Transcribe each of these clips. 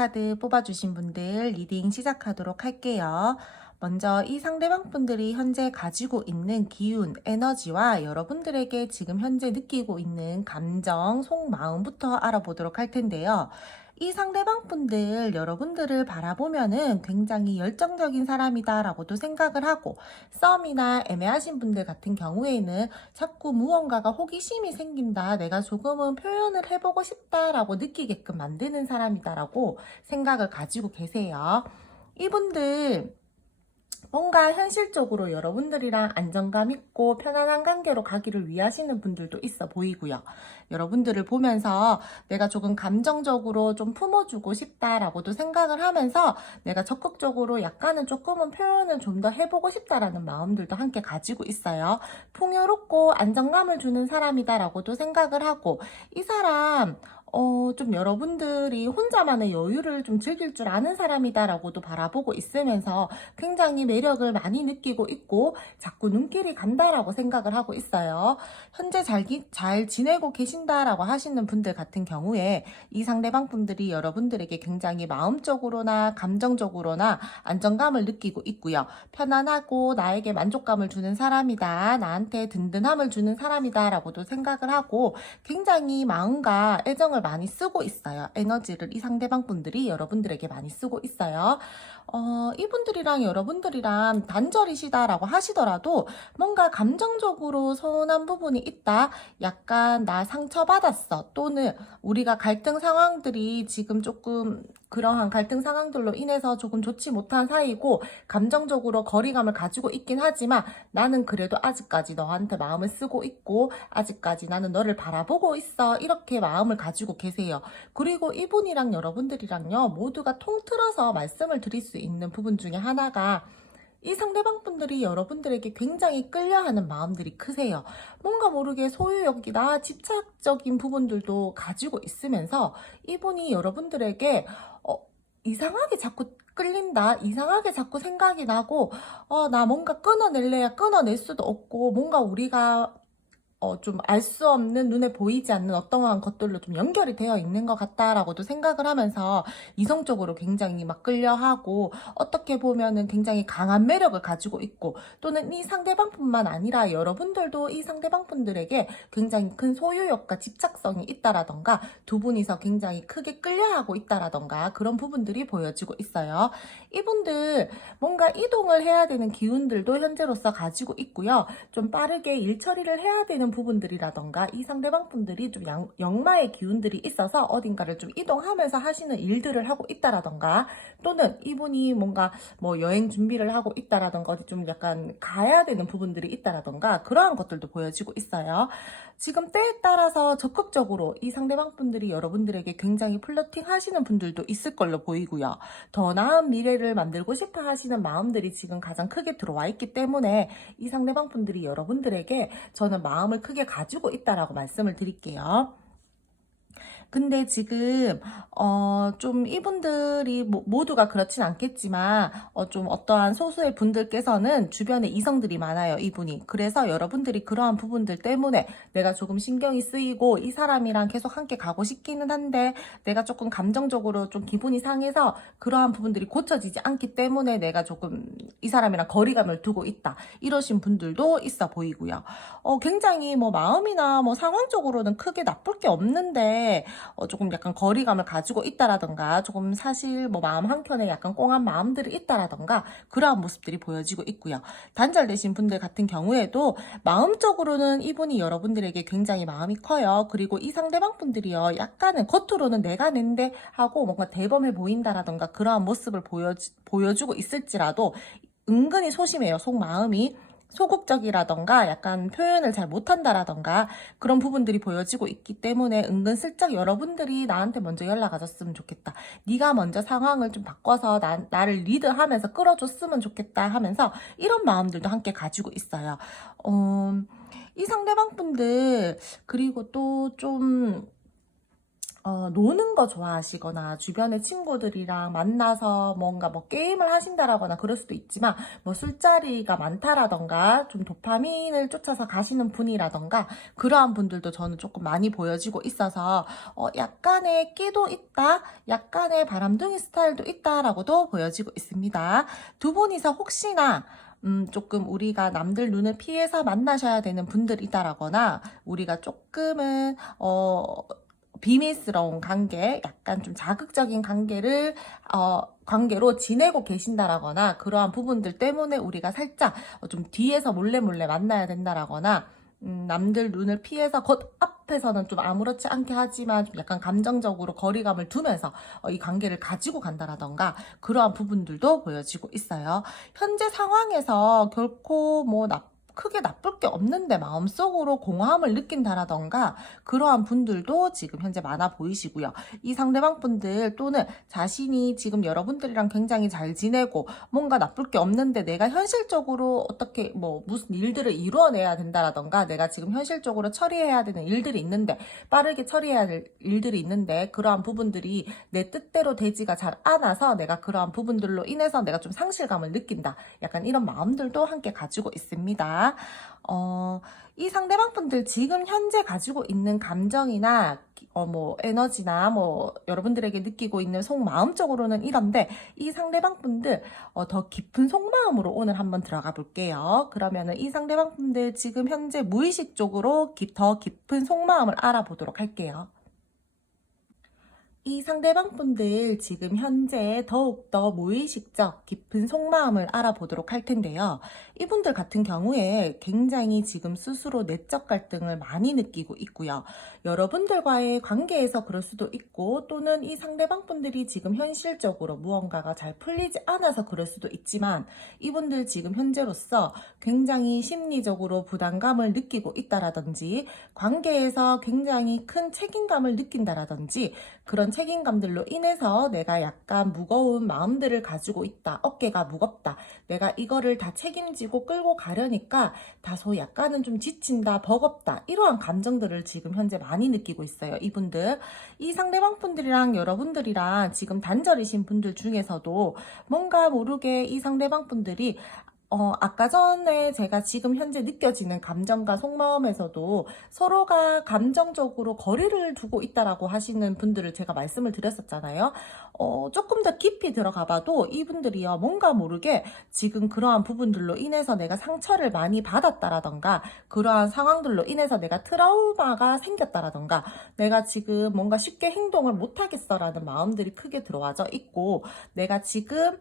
카드 뽑아주신 분들 리딩 시작하도록 할게요. 먼저 이 상대방 분들이 현재 가지고 있는 기운, 에너지와 여러분들에게 지금 현재 느끼고 있는 감정, 속마음부터 알아보도록 할 텐데요. 이 상대방 분들 여러분들을 바라보면은 굉장히 열정적인 사람이다라고도 생각을 하고, 썸이나 애매하신 분들 같은 경우에는 자꾸 무언가가 호기심이 생긴다, 내가 조금은 표현을 해보고 싶다라고 느끼게끔 만드는 사람이다라고 생각을 가지고 계세요. 이분들 뭔가 현실적으로 여러분들이랑 안정감 있고 편안한 관계로 가기를 위하시는 분들도 있어 보이고요. 여러분들을 보면서 내가 조금 감정적으로 좀 품어주고 싶다라고도 생각을 하면서 내가 적극적으로 약간은 조금은 표현을 좀 더 해보고 싶다라는 마음들도 함께 가지고 있어요. 풍요롭고 안정감을 주는 사람이다라고도 생각을 하고, 이 사람 좀 여러분들이 혼자만의 여유를 좀 즐길 줄 아는 사람이다라고도 바라보고 있으면서 굉장히 매력을 많이 느끼고 있고 자꾸 눈길이 간다라고 생각을 하고 있어요. 현재 잘 지내고 계신다라고 하시는 분들 같은 경우에 이 상대방 분들이 여러분들에게 굉장히 마음적으로나 감정적으로나 안정감을 느끼고 있고요. 편안하고 나에게 만족감을 주는 사람이다, 나한테 든든함을 주는 사람이다 라고도 생각을 하고 굉장히 마음과 애정을 많이 쓰고 있어요. 에너지를 이 상대방 분들이 여러분들에게 많이 쓰고 있어요. 이분들이랑 여러분들이랑 단절이시다라고 하시더라도 뭔가 감정적으로 서운한 부분이 있다, 약간 나 상처받았어, 또는 우리가 갈등 상황들이 지금 조금 그러한 갈등 상황들로 인해서 조금 좋지 못한 사이고 감정적으로 거리감을 가지고 있긴 하지만 나는 그래도 아직까지 너한테 마음을 쓰고 있고 아직까지 나는 너를 바라보고 있어, 이렇게 마음을 가지고 계세요. 그리고 이분이랑 여러분들이랑요 모두가 통틀어서 말씀을 드릴 수 있는 부분 중에 하나가, 이 상대방 분들이 여러분들에게 굉장히 끌려하는 마음들이 크세요. 뭔가 모르게 소유욕이나 집착적인 부분들도 가지고 있으면서 이분이 여러분들에게 이상하게 자꾸 끌린다, 이상하게 자꾸 생각이 나고, 나 뭔가 끊어낼래야 끊어낼 수도 없고, 뭔가 우리가 좀 알 수 없는, 눈에 보이지 않는 어떠한 것들로 좀 연결이 되어 있는 것 같다라고도 생각을 하면서 이성적으로 굉장히 막 끌려하고, 어떻게 보면은 굉장히 강한 매력을 가지고 있고, 또는 이 상대방뿐만 아니라 여러분들도 이 상대방분들에게 굉장히 큰 소유욕과 집착성이 있다라던가 두 분이서 굉장히 크게 끌려하고 있다라던가 그런 부분들이 보여지고 있어요. 이분들 뭔가 이동을 해야 되는 기운들도 현재로서 가지고 있고요. 좀 빠르게 일 처리를 해야 되는 부분들이라던가 이 상대방 분들이 좀 역마의 기운들이 있어서 어딘가를 좀 이동하면서 하시는 일들을 하고 있다라던가, 또는 이분이 뭔가 뭐 여행 준비를 하고 있다라던가 어디 좀 약간 가야 되는 부분들이 있다라던가 그러한 것들도 보여지고 있어요. 지금 때에 따라서 적극적으로 이 상대방 분들이 여러분들에게 굉장히 플러팅 하시는 분들도 있을 걸로 보이고요. 더 나은 미래를 만들고 싶어 하시는 마음들이 지금 가장 크게 들어와 있기 때문에 이 상대방 분들이 여러분들에게 저는 마음을 크게 가지고 있다라고 말씀을 드릴게요. 근데 지금 좀 이분들이 모두가 그렇진 않겠지만 좀 어떠한 소수의 분들께서는 주변에 이성들이 많아요, 이분이. 그래서 여러분들이 그러한 부분들 때문에 내가 조금 신경이 쓰이고 이 사람이랑 계속 함께 가고 싶기는 한데 내가 조금 감정적으로 좀 기분이 상해서 그러한 부분들이 고쳐지지 않기 때문에 내가 조금 이 사람이랑 거리감을 두고 있다, 이러신 분들도 있어 보이고요. 굉장히 뭐 마음이나 뭐 상황적으로는 크게 나쁠 게 없는데 조금 약간 거리감을 가지고 있다라던가 조금 사실 뭐 마음 한켠에 약간 꽁한 마음들이 있다라던가 그러한 모습들이 보여지고 있고요. 단절되신 분들 같은 경우에도 마음적으로는 이분이 여러분들에게 굉장히 마음이 커요. 그리고 이 상대방 분들이요 약간은 겉으로는 내가 낸데 하고 뭔가 대범해 보인다라던가 그러한 모습을 보여주고 있을지라도 은근히 소심해요, 속마음이. 소극적이라던가 약간 표현을 잘 못한다라던가 그런 부분들이 보여지고 있기 때문에 은근슬쩍 여러분들이 나한테 먼저 연락 와줬으면 좋겠다, 네가 먼저 상황을 좀 바꿔서 나를 리드하면서 끌어줬으면 좋겠다 하면서 이런 마음들도 함께 가지고 있어요. 이 상대방 분들 그리고 또좀 노는 거 좋아하시거나 주변의 친구들이랑 만나서 뭔가 뭐 게임을 하신다라거나 그럴 수도 있지만 뭐 술자리가 많다라던가 좀 도파민을 쫓아서 가시는 분이라던가 그러한 분들도 저는 조금 많이 보여지고 있어서 약간의 끼도 있다, 약간의 바람둥이 스타일도 있다라고도 보여지고 있습니다. 두 분이서 혹시나 조금 우리가 남들 눈을 피해서 만나셔야 되는 분들이다라거나 우리가 조금은 비밀스러운 관계, 약간 좀 자극적인 관계로 지내고 계신다라거나 그러한 부분들 때문에 우리가 살짝 좀 뒤에서 몰래 만나야 된다라거나 남들 눈을 피해서 겉 앞에서는 좀 아무렇지 않게 하지만 좀 약간 감정적으로 거리감을 두면서 이 관계를 가지고 간다라던가 그러한 부분들도 보여지고 있어요. 현재 상황에서 결코 뭐 크게 나쁠 게 없는데 마음속으로 공허함을 느낀다라던가 그러한 분들도 지금 현재 많아 보이시고요. 이 상대방 분들 또는 자신이 지금 여러분들이랑 굉장히 잘 지내고 뭔가 나쁠 게 없는데 내가 현실적으로 어떻게 뭐 무슨 일들을 이루어내야 된다라던가 내가 지금 현실적으로 처리해야 되는 일들이 있는데 빠르게 처리해야 될 일들이 있는데 그러한 부분들이 내 뜻대로 되지가 잘 않아서 내가 그러한 부분들로 인해서 내가 좀 상실감을 느낀다. 약간 이런 마음들도 함께 가지고 있습니다. 이 상대방 분들 지금 현재 가지고 있는 감정이나 뭐 에너지나 뭐 여러분들에게 느끼고 있는 속마음적으로는 이런데 이 상대방 분들 더 깊은 속마음으로 오늘 한번 들어가 볼게요. 그러면은 이 상대방 분들 지금 현재 무의식 쪽으로 더 깊은 속마음을 알아보도록 할게요. 이 상대방 분들 지금 현재 더욱더 무의식적 깊은 속마음을 알아보도록 할 텐데요. 이분들 같은 경우에 굉장히 지금 스스로 내적 갈등을 많이 느끼고 있고요. 여러분들과의 관계에서 그럴 수도 있고 또는 이 상대방 분들이 지금 현실적으로 무언가가 잘 풀리지 않아서 그럴 수도 있지만 이분들 지금 현재로서 굉장히 심리적으로 부담감을 느끼고 있다라든지 관계에서 굉장히 큰 책임감을 느낀다라든지 그런 책임감들로 인해서 내가 약간 무거운 마음들을 가지고 있다. 어깨가 무겁다. 내가 이거를 다 책임지고 끌고 가려니까 다소 약간은 좀 지친다. 버겁다. 이러한 감정들을 지금 현재 많이 느끼고 있어요. 이분들. 이 상대방 분들이랑 여러분들이랑 지금 단절이신 분들 중에서도 뭔가 모르게 이 상대방 분들이 아까 전에 제가 지금 현재 느껴지는 감정과 속마음에서도 서로가 감정적으로 거리를 두고 있다라고 하시는 분들을 제가 말씀을 드렸었잖아요. 조금 더 깊이 들어가 봐도 이분들이요, 뭔가 모르게 지금 그러한 부분들로 인해서 내가 상처를 많이 받았다라던가, 그러한 상황들로 인해서 내가 트라우마가 생겼다라던가, 내가 지금 뭔가 쉽게 행동을 못하겠어라는 마음들이 크게 들어와져 있고, 내가 지금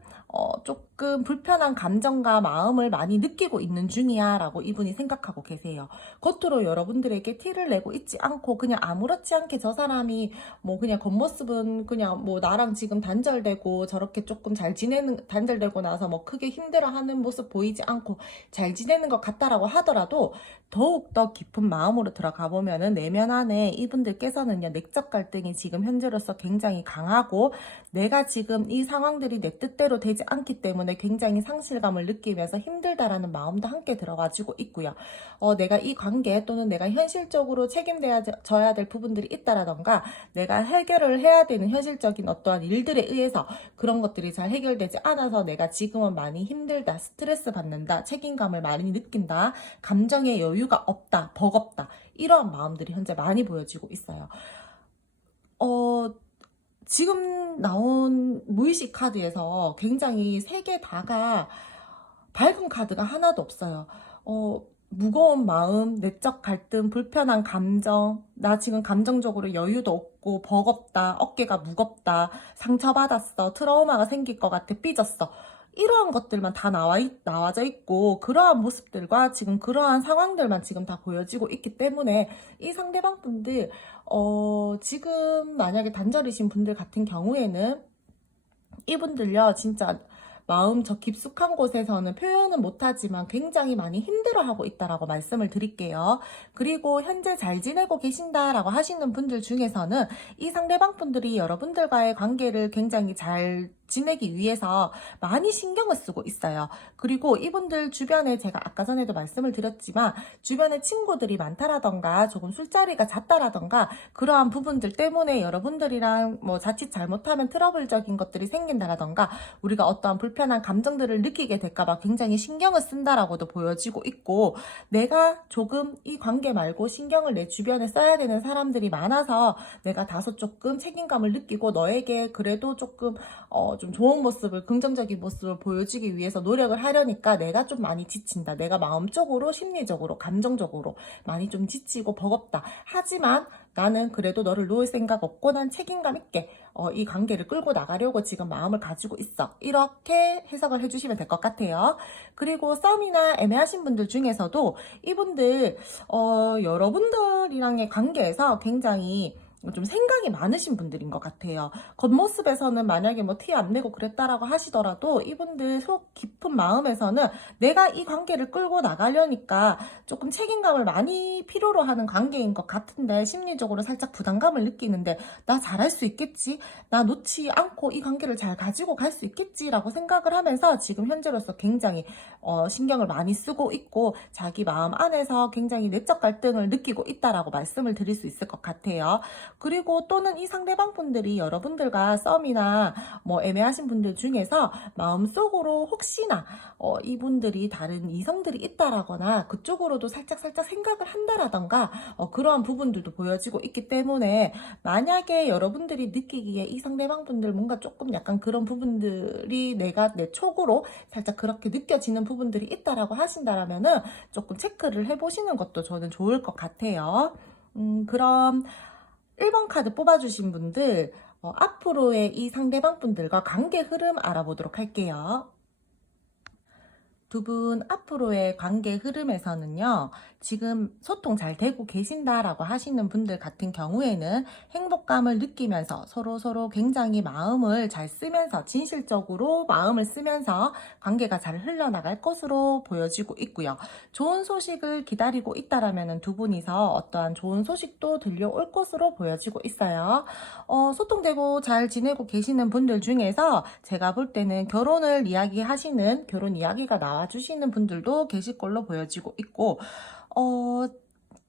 조금 불편한 감정과 마음을 많이 느끼고 있는 중이야 라고 이분이 생각하고 계세요. 겉으로 여러분들에게 티를 내고 있지 않고 그냥 아무렇지 않게 저 사람이 뭐 그냥 겉모습은 그냥 뭐 나랑 지금 단절되고 저렇게 조금 단절되고 나서 뭐 크게 힘들어하는 모습 보이지 않고 잘 지내는 것 같다라고 하더라도 더욱더 깊은 마음으로 들어가 보면은 내면 안에 이분들께서는요, 내적 갈등이 지금 현재로서 굉장히 강하고 내가 지금 이 상황들이 내 뜻대로 되지 않기 때문에 굉장히 상실감을 느끼면서 힘들다라는 마음도 함께 들어가지고 있고요. 내가 이 관계 또는 내가 현실적으로 책임져야 될 부분들이 있다라던가 내가 해결을 해야 되는 현실적인 어떠한 일들에 의해서 그런 것들이 잘 해결되지 않아서 내가 지금은 많이 힘들다, 스트레스 받는다, 책임감을 많이 느낀다, 감정의 여유가 없다, 버겁다, 이러한 마음들이 현재 많이 보여지고 있어요. 지금 나온 무의식 카드에서 굉장히 세 개 다가 밝은 카드가 하나도 없어요. 무거운 마음, 내적 갈등, 불편한 감정, 나 지금 감정적으로 여유도 없고 버겁다, 어깨가 무겁다, 상처받았어, 트라우마가 생길 것 같아, 삐졌어. 이러한 것들만 다 나와져 있고 그러한 모습들과 지금 그러한 상황들만 지금 다 보여지고 있기 때문에 이 상대방 분들 지금 만약에 단절이신 분들 같은 경우에는 이분들요, 진짜 마음 저 깊숙한 곳에서는 표현은 못하지만 굉장히 많이 힘들어하고 있다라고 말씀을 드릴게요. 그리고 현재 잘 지내고 계신다라고 하시는 분들 중에서는 이 상대방 분들이 여러분들과의 관계를 굉장히 잘 지내기 위해서 많이 신경을 쓰고 있어요. 그리고 이분들 주변에 제가 아까 전에도 말씀을 드렸지만 주변에 친구들이 많다라던가 조금 술자리가 잦다라던가 그러한 부분들 때문에 여러분들이랑 뭐 자칫 잘못하면 트러블적인 것들이 생긴다라던가 우리가 어떠한 불편한 감정들을 느끼게 될까봐 굉장히 신경을 쓴다라고도 보여지고 있고, 내가 조금 이 관계 말고 신경을 내 주변에 써야 되는 사람들이 많아서 내가 다소 조금 책임감을 느끼고 너에게 그래도 조금 좀 좋은 모습을, 긍정적인 모습을 보여주기 위해서 노력을 하려니까 내가 좀 많이 지친다. 내가 마음적으로, 심리적으로, 감정적으로 많이 좀 지치고 버겁다. 하지만 나는 그래도 너를 놓을 생각 없고 난 책임감 있게 이 관계를 끌고 나가려고 지금 마음을 가지고 있어. 이렇게 해석을 해주시면 될 것 같아요. 그리고 썸이나 애매하신 분들 중에서도 이분들 여러분들이랑의 관계에서 굉장히 좀 생각이 많으신 분들인 것 같아요. 겉모습에서는 만약에 뭐 티 안 내고 그랬다라고 하시더라도 이분들 속 깊은 마음에서는 내가 이 관계를 끌고 나가려니까 조금 책임감을 많이 필요로 하는 관계인 것 같은데 심리적으로 살짝 부담감을 느끼는데 나 잘할 수 있겠지? 나 놓지 않고 이 관계를 잘 가지고 갈 수 있겠지라고 생각을 하면서 지금 현재로서 굉장히 신경을 많이 쓰고 있고 자기 마음 안에서 굉장히 내적 갈등을 느끼고 있다라고 말씀을 드릴 수 있을 것 같아요. 그리고 또는 이 상대방 분들이 여러분들과 썸이나 뭐 애매하신 분들 중에서 마음속으로 혹시나 이분들이 다른 이성들이 있다라거나 그쪽으로도 살짝 생각을 한다라던가 그러한 부분들도 보여지고 있기 때문에 만약에 여러분들이 느끼기에 이 상대방 분들 뭔가 조금 약간 그런 부분들이 내가 내 촉으로 살짝 그렇게 느껴지는 부분들이 있다라고 하신다라면은 조금 체크를 해보시는 것도 저는 좋을 것 같아요. 그럼 1번 카드 뽑아주신 분들 앞으로의 이 상대방 분들과 관계 흐름 알아보도록 할게요. 두 분 앞으로의 관계 흐름에서는요, 지금 소통 잘 되고 계신다라고 하시는 분들 같은 경우에는 행복감을 느끼면서 서로 굉장히 마음을 잘 쓰면서 진실적으로 마음을 쓰면서 관계가 잘 흘러나갈 것으로 보여지고 있고요. 좋은 소식을 기다리고 있다라면 두 분이서 어떠한 좋은 소식도 들려올 것으로 보여지고 있어요. 소통되고 잘 지내고 계시는 분들 중에서 제가 볼 때는 결혼 이야기가 나와주시는 분들도 계실 걸로 보여지고 있고,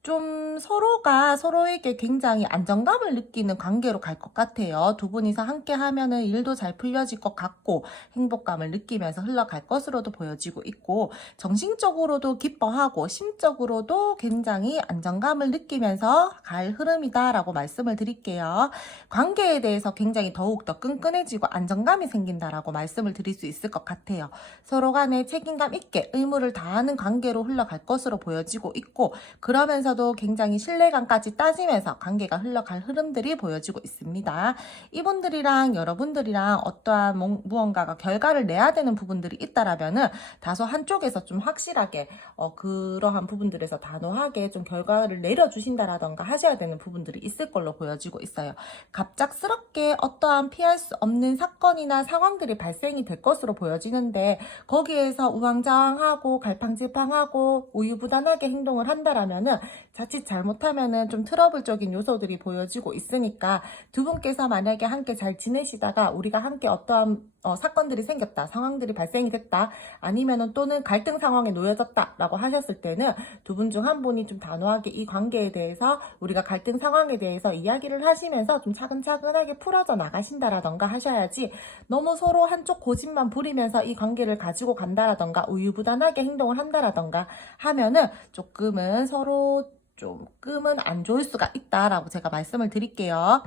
좀 서로가 서로에게 굉장히 안정감을 느끼는 관계로 갈 것 같아요. 두 분이서 함께 하면은 일도 잘 풀려질 것 같고 행복감을 느끼면서 흘러갈 것으로도 보여지고 있고 정신적으로도 기뻐하고 심적으로도 굉장히 안정감을 느끼면서 갈 흐름이다라고 말씀을 드릴게요. 관계에 대해서 굉장히 더욱더 끈끈해지고 안정감이 생긴다라고 말씀을 드릴 수 있을 것 같아요. 서로 간에 책임감 있게 의무를 다하는 관계로 흘러갈 것으로 보여지고 있고 그러면서도 굉장히 신뢰감까지 따지면서 관계가 흘러갈 흐름들이 보여지고 있습니다. 이분들이랑 여러분들이랑 어떠한 무언가가 결과를 내야 되는 부분들이 있다라면은 다소 한쪽에서 좀 확실하게 그러한 부분들에서 단호하게 좀 결과를 내려주신다라던가 하셔야 되는 부분들이 있을 걸로 보여지고 있어요. 갑작스럽게 어떠한 피할 수 없는 사건이나 상황들이 발생이 될 것으로 보여지는데 거기에서 우왕좌왕하고 갈팡질팡하고 우유부단하게 행동을 한다라면은 자칫 잘못하면은 좀 트러블적인 요소들이 보여지고 있으니까 두 분께서 만약에 함께 잘 지내시다가 우리가 함께 어떠한 사건들이 생겼다, 상황들이 발생이 됐다, 아니면은 또는 갈등 상황에 놓여졌다 라고 하셨을 때는 두 분 중 한 분이 좀 단호하게 이 관계에 대해서 우리가 갈등 상황에 대해서 이야기를 하시면서 좀 차근차근하게 풀어져 나가신다라던가 하셔야지 너무 서로 한쪽 고집만 부리면서 이 관계를 가지고 간다라던가 우유부단하게 행동을 한다라던가 하면은 조금은 서로 조금은 안 좋을 수가 있다라고 제가 말씀을 드릴게요.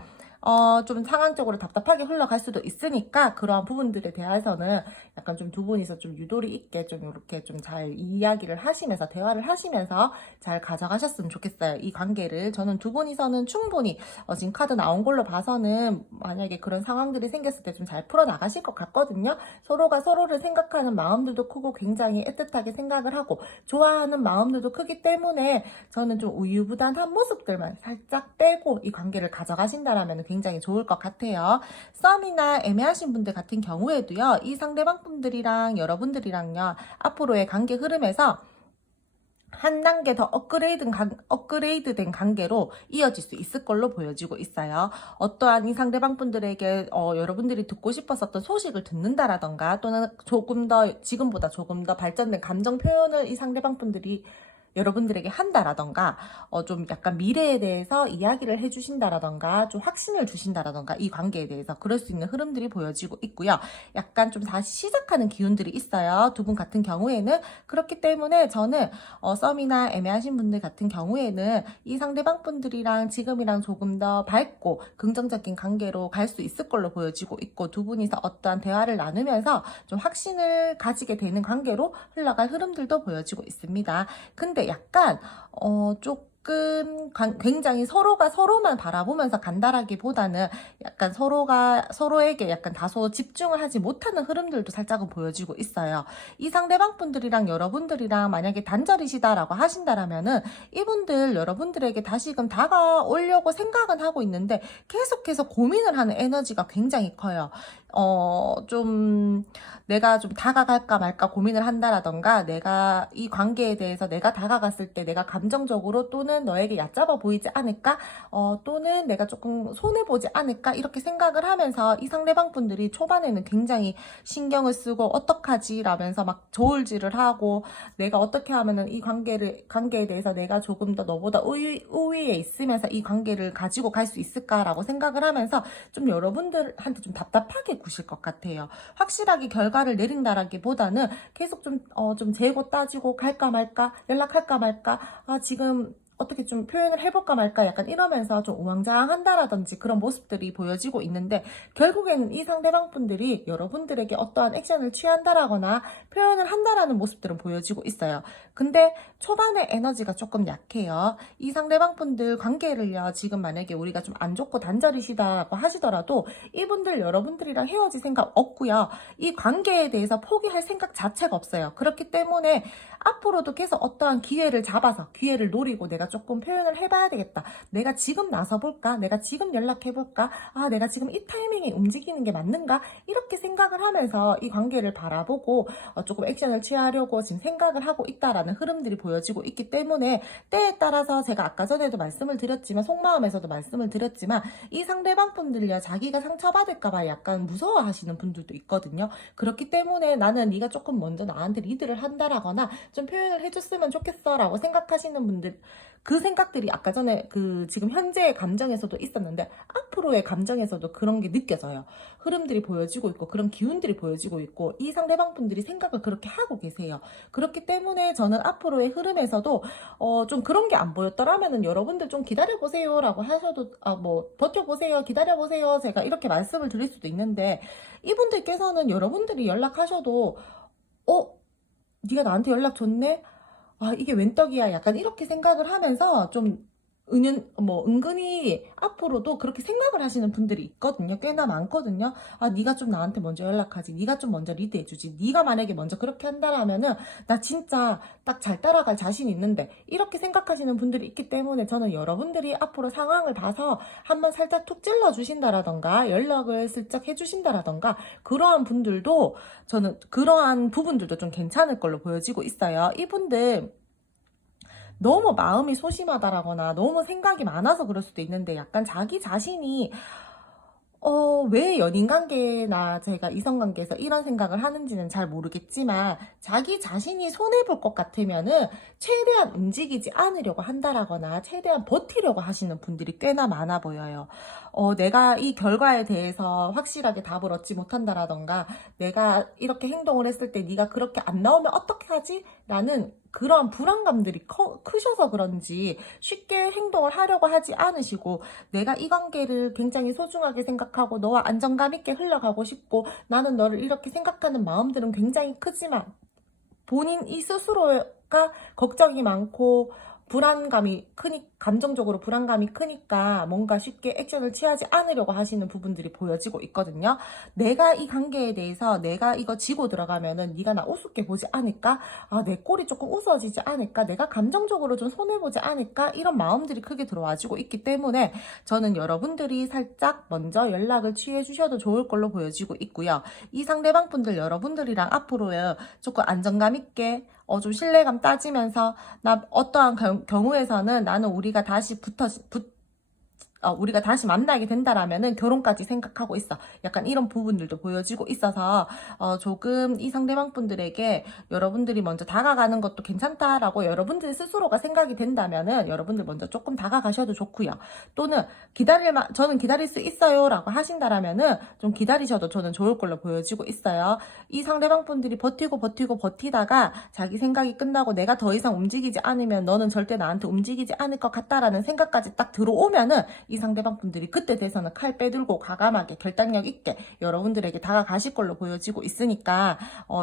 좀 상황적으로 답답하게 흘러갈 수도 있으니까 그러한 부분들에 대해서는 약간 좀 두 분이서 좀 유도리 있게 좀 이렇게 좀 잘 이야기를 하시면서 대화를 하시면서 잘 가져가셨으면 좋겠어요. 이 관계를 저는 두 분이서는 충분히 지금 카드 나온 걸로 봐서는 만약에 그런 상황들이 생겼을 때 좀 잘 풀어 나가실 것 같거든요. 서로가 서로를 생각하는 마음들도 크고 굉장히 애틋하게 생각을 하고 좋아하는 마음들도 크기 때문에 저는 좀 우유부단한 모습들만 살짝 빼고 이 관계를 가져가신다라면 굉장히 좋을 것 같아요. 썸이나 애매하신 분들 같은 경우에도요. 이 상대방 분들이랑 여러분들이랑요. 앞으로의 관계 흐름에서 한 단계 더 업그레이드된 관계로 이어질 수 있을 걸로 보여지고 있어요. 어떠한 이 상대방 분들에게 여러분들이 듣고 싶었었던 소식을 듣는다라던가, 또는 지금보다 조금 더 발전된 감정 표현을 이 상대방 분들이 여러분들에게 한다라던가, 좀 약간 미래에 대해서 이야기를 해주신다라던가, 좀 확신을 주신다라던가, 이 관계에 대해서 그럴 수 있는 흐름들이 보여지고 있고요. 약간 좀 다시 시작하는 기운들이 있어요. 두 분 같은 경우에는. 그렇기 때문에 저는 썸이나 애매하신 분들 같은 경우에는 이 상대방 분들이랑 지금이랑 조금 더 밝고 긍정적인 관계로 갈 수 있을 걸로 보여지고 있고, 두 분이서 어떠한 대화를 나누면서 좀 확신을 가지게 되는 관계로 흘러갈 흐름들도 보여지고 있습니다. 근데 약간 조금 굉장히 서로가 서로만 바라보면서 간다라기보다는 약간 서로에게 약간 다소 집중을 하지 못하는 흐름들도 살짝은 보여지고 있어요. 이 상대방 분들이랑 여러분들이랑 만약에 단절이시다라고 하신다라면은, 이분들 여러분들에게 다시금 다가오려고 생각은 하고 있는데 계속해서 고민을 하는 에너지가 굉장히 커요. 내가 좀 다가갈까 말까 고민을 한다라던가, 내가 이 관계에 대해서 내가 다가갔을 때 내가 감정적으로 또는 너에게 얕잡아 보이지 않을까, 또는 내가 조금 손해보지 않을까, 이렇게 생각을 하면서 이 상대방 분들이 초반에는 굉장히 신경을 쓰고 어떡하지 라면서 막 저울질을 하고, 내가 어떻게 하면은 이 관계에 대해서 내가 조금 더 너보다 우위에 있으면서 이 관계를 가지고 갈 수 있을까라고 생각을 하면서 좀 여러분들한테 좀 답답하게 구실 것 같아요. 확실하게 결과를 내린다라기보다는 계속 좀 재고 따지고 갈까 말까, 연락할까 말까, 지금 어떻게 좀 표현을 해볼까 말까, 약간 이러면서 좀 우왕좌왕한다라든지 그런 모습들이 보여지고 있는데, 결국에는 이 상대방 분들이 여러분들에게 어떠한 액션을 취한다라거나 표현을 한다라는 모습들은 보여지고 있어요. 근데 초반에 에너지가 조금 약해요. 이 상대방 분들 관계를요, 지금 만약에 우리가 좀 안 좋고 단절이시다고 하시더라도 이분들 여러분들이랑 헤어질 생각 없고요. 이 관계에 대해서 포기할 생각 자체가 없어요. 그렇기 때문에 앞으로도 계속 어떠한 기회를 잡아서 기회를 노리고, 내가 조금 표현을 해봐야 되겠다, 내가 지금 나서볼까, 내가 지금 연락해볼까, 내가 지금 이 타이밍에 움직이는 게 맞는가, 이렇게 생각을 하면서 이 관계를 바라보고 조금 액션을 취하려고 지금 생각을 하고 있다라는 흐름들이 보여지고 있기 때문에, 때에 따라서 제가 아까 전에도 말씀을 드렸지만, 속마음에서도 말씀을 드렸지만, 이 상대방 분들요, 자기가 상처받을까봐 약간 무서워하시는 분들도 있거든요. 그렇기 때문에 나는 네가 조금 먼저 나한테 리드를 한다라거나 좀 표현을 해줬으면 좋겠어 라고 생각하시는 분들, 그 생각들이 아까 전에 지금 현재의 감정에서도 있었는데 앞으로의 감정에서도 그런 게 느껴져요. 흐름들이 보여지고 있고 그런 기운들이 보여지고 있고, 이 상대방 분들이 생각을 그렇게 하고 계세요. 그렇기 때문에 저는 앞으로의 흐름에서도 좀 그런 게 안 보였더라면은 여러분들 좀 기다려보세요 라고 하셔도, 뭐 버텨보세요, 기다려보세요, 제가 이렇게 말씀을 드릴 수도 있는데, 이분들께서는 여러분들이 연락하셔도 네가 나한테 연락 줬네? 이게 웬 떡이야? 약간 이렇게 생각을 하면서 좀 은근히 앞으로도 그렇게 생각을 하시는 분들이 있거든요. 꽤나 많거든요. 네가 좀 나한테 먼저 연락하지, 네가 좀 먼저 리드해주지, 네가 만약에 먼저 그렇게 한다라면은 나 진짜 딱 잘 따라갈 자신 있는데, 이렇게 생각하시는 분들이 있기 때문에 저는 여러분들이 앞으로 상황을 봐서 한번 살짝 툭 찔러 주신다라던가, 연락을 슬쩍 해주신다라던가, 그러한 부분들도 좀 괜찮을 걸로 보여지고 있어요. 이분들 너무 마음이 소심하다라거나 너무 생각이 많아서 그럴 수도 있는데, 약간 자기 자신이 왜 연인 관계나 제가 이성 관계에서 이런 생각을 하는지는 잘 모르겠지만, 자기 자신이 손해볼 것 같으면은 최대한 움직이지 않으려고 한다라거나 최대한 버티려고 하시는 분들이 꽤나 많아 보여요. 내가 이 결과에 대해서 확실하게 답을 얻지 못한다라던가, 내가 이렇게 행동을 했을 때 네가 그렇게 안 나오면 어떻게 하지? 라는 그런 불안감들이 크셔서 그런지 쉽게 행동을 하려고 하지 않으시고, 내가 이 관계를 굉장히 소중하게 생각하고 너와 안정감 있게 흘러가고 싶고, 나는 너를 이렇게 생각하는 마음들은 굉장히 크지만, 본인 이 스스로가 걱정이 많고 감정적으로 불안감이 크니까 뭔가 쉽게 액션을 취하지 않으려고 하시는 부분들이 보여지고 있거든요. 내가 이 관계에 대해서 내가 이거 지고 들어가면은 네가 나 우습게 보지 않을까? 내 꼴이 조금 우스워지지 않을까? 내가 감정적으로 좀 손해보지 않을까? 이런 마음들이 크게 들어와지고 있기 때문에 저는 여러분들이 살짝 먼저 연락을 취해 주셔도 좋을 걸로 보여지고 있고요. 이 상대방 분들 여러분들이랑 앞으로요, 조금 안정감 있게 좀 신뢰감 따지면서 나 어떠한 경우에서는 나는 우리가 다시 만나게 된다라면은 결혼까지 생각하고 있어. 약간 이런 부분들도 보여지고 있어서 조금 이 상대방 분들에게 여러분들이 먼저 다가가는 것도 괜찮다라고 여러분들 스스로가 생각이 된다면은 여러분들 먼저 조금 다가가셔도 좋고요. 또는 저는 기다릴 수 있어요라고 하신다라면은 좀 기다리셔도 저는 좋을 걸로 보여지고 있어요. 이 상대방 분들이 버티다가 자기 생각이 끝나고 내가 더 이상 움직이지 않으면 너는 절대 나한테 움직이지 않을 것 같다라는 생각까지 딱 들어오면은 이 상대방 분들이 그때 돼서는 칼 빼들고 과감하게 결단력 있게 여러분들에게 다가가실 걸로 보여지고 있으니까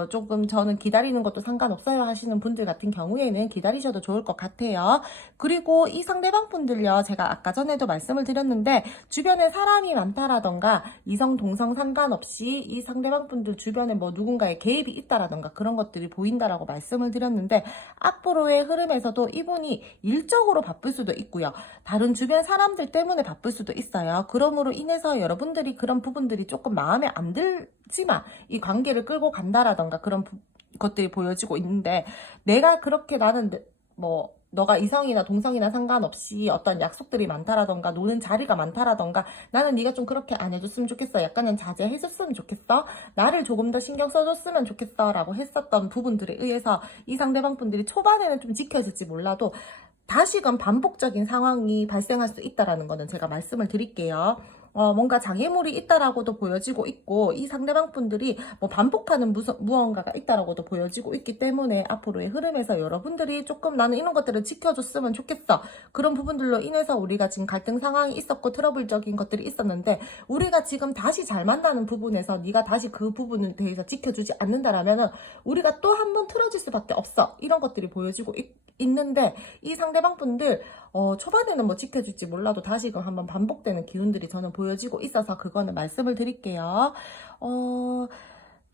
조금 저는 기다리는 것도 상관없어요 하시는 분들 같은 경우에는 기다리셔도 좋을 것 같아요. 그리고 이 상대방 분들요, 제가 아까 전에도 말씀을 드렸는데 주변에 사람이 많다라던가 이성 동성 상관없이 이 상대방 분들 주변에 뭐 누군가의 개입이 있다라던가 그런 것들이 보인다라고 말씀을 드렸는데 앞으로의 흐름에서도 이분이 일적으로 바쁠 수도 있고요. 다른 주변 사람들 때문에 바쁠 수도 있어요. 그러므로 인해서 여러분들이 그런 부분들이 조금 마음에 안 들지만 이 관계를 끌고 간다라던가 그런 것들이 보여지고 있는데 내가 그렇게 나는 뭐 너가 이성이나 동성이나 상관없이 어떤 약속들이 많다라던가 노는 자리가 많다라던가 나는 네가 좀 그렇게 안 해줬으면 좋겠어. 약간은 자제해줬으면 좋겠어. 나를 조금 더 신경 써줬으면 좋겠어 라고 했었던 부분들에 의해서 이 상대방 분들이 초반에는 좀 지켜질지 몰라도 다시금 반복적인 상황이 발생할 수 있다라는 거는 제가 말씀을 드릴게요. 뭔가 장애물이 있다라고도 보여지고 있고 이 상대방 분들이 뭐 반복하는 무언가가 있다라고도 보여지고 있기 때문에 앞으로의 흐름에서 여러분들이 조금 나는 이런 것들을 지켜줬으면 좋겠어. 그런 부분들로 인해서 우리가 지금 갈등 상황이 있었고 트러블적인 것들이 있었는데 우리가 지금 다시 잘 만나는 부분에서 네가 다시 그 부분에 대해서 지켜주지 않는다라면은 우리가 또 한 번 틀어질 수밖에 없어. 이런 것들이 보여지고 있는데 이 상대방 분들 초반에는 뭐 지켜줄지 몰라도 다시금 한번 반복되는 기운들이 저는 보여지고 있어서 그거는 말씀을 드릴게요.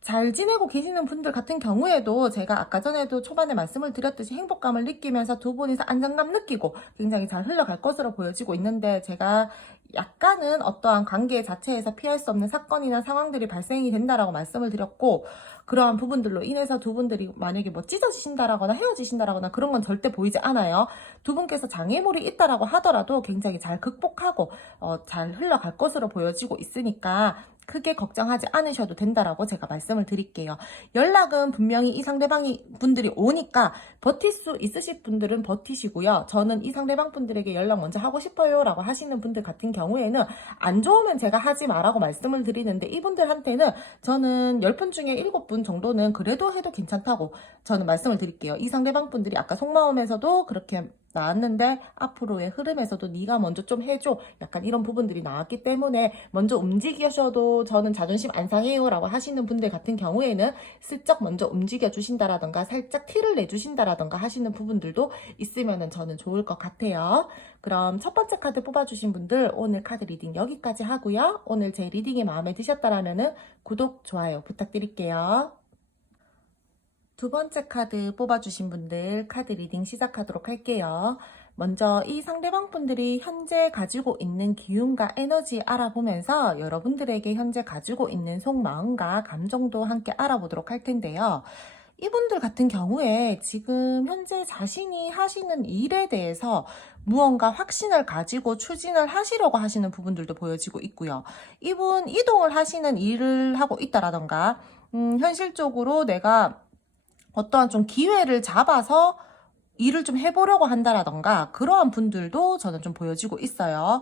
잘 지내고 계시는 분들 같은 경우에도 제가 아까 전에도 초반에 말씀을 드렸듯이 행복감을 느끼면서 두 분이서 안정감 느끼고 굉장히 잘 흘러갈 것으로 보여지고 있는데 제가 약간은 어떠한 관계 자체에서 피할 수 없는 사건이나 상황들이 발생이 된다라고 말씀을 드렸고 그러한 부분들로 인해서 두 분들이 만약에 뭐 찢어지신다라거나 헤어지신다라거나 그런 건 절대 보이지 않아요. 두 분께서 장애물이 있다라고 하더라도 굉장히 잘 극복하고 잘 흘러갈 것으로 보여지고 있으니까 크게 걱정하지 않으셔도 된다라고 제가 말씀을 드릴게요. 연락은 분명히 이 상대방이 분들이 오니까 버틸 수 있으실 분들은 버티시고요. 저는 이 상대방 분들에게 연락 먼저 하고 싶어요 라고 하시는 분들 같은 경우에는 안 좋으면 제가 하지 마라고 말씀을 드리는데 이분들한테는 저는 10분 중에 7분 정도는 그래도 해도 괜찮다고 저는 말씀을 드릴게요. 이 상대방 분들이 아까 속마음에서도 그렇게 나왔는데 앞으로의 흐름에서도 네가 먼저 좀 해줘 약간 이런 부분들이 나왔기 때문에 먼저 움직이셔도 저는 자존심 안 상해요 라고 하시는 분들 같은 경우에는 슬쩍 먼저 움직여 주신다라던가 살짝 티를 내주신다라던가 하시는 부분들도 있으면 저는 좋을 것 같아요. 그럼 첫 번째 카드 뽑아주신 분들 오늘 카드 리딩 여기까지 하고요. 오늘 제 리딩이 마음에 드셨다라면 구독, 좋아요 부탁드릴게요. 두 번째 카드 뽑아주신 분들 카드 리딩 시작하도록 할게요. 먼저 이 상대방 분들이 현재 가지고 있는 기운과 에너지 알아보면서 여러분들에게 현재 가지고 있는 속마음과 감정도 함께 알아보도록 할 텐데요. 이분들 같은 경우에 지금 현재 자신이 하시는 일에 대해서 무언가 확신을 가지고 추진을 하시려고 하시는 부분들도 보여지고 있고요. 이분 이동을 하시는 일을 하고 있다라던가 현실적으로 내가 어떠한 좀 기회를 잡아서 일을 좀 해보려고 한다라던가 그러한 분들도 저는 좀 보여지고 있어요.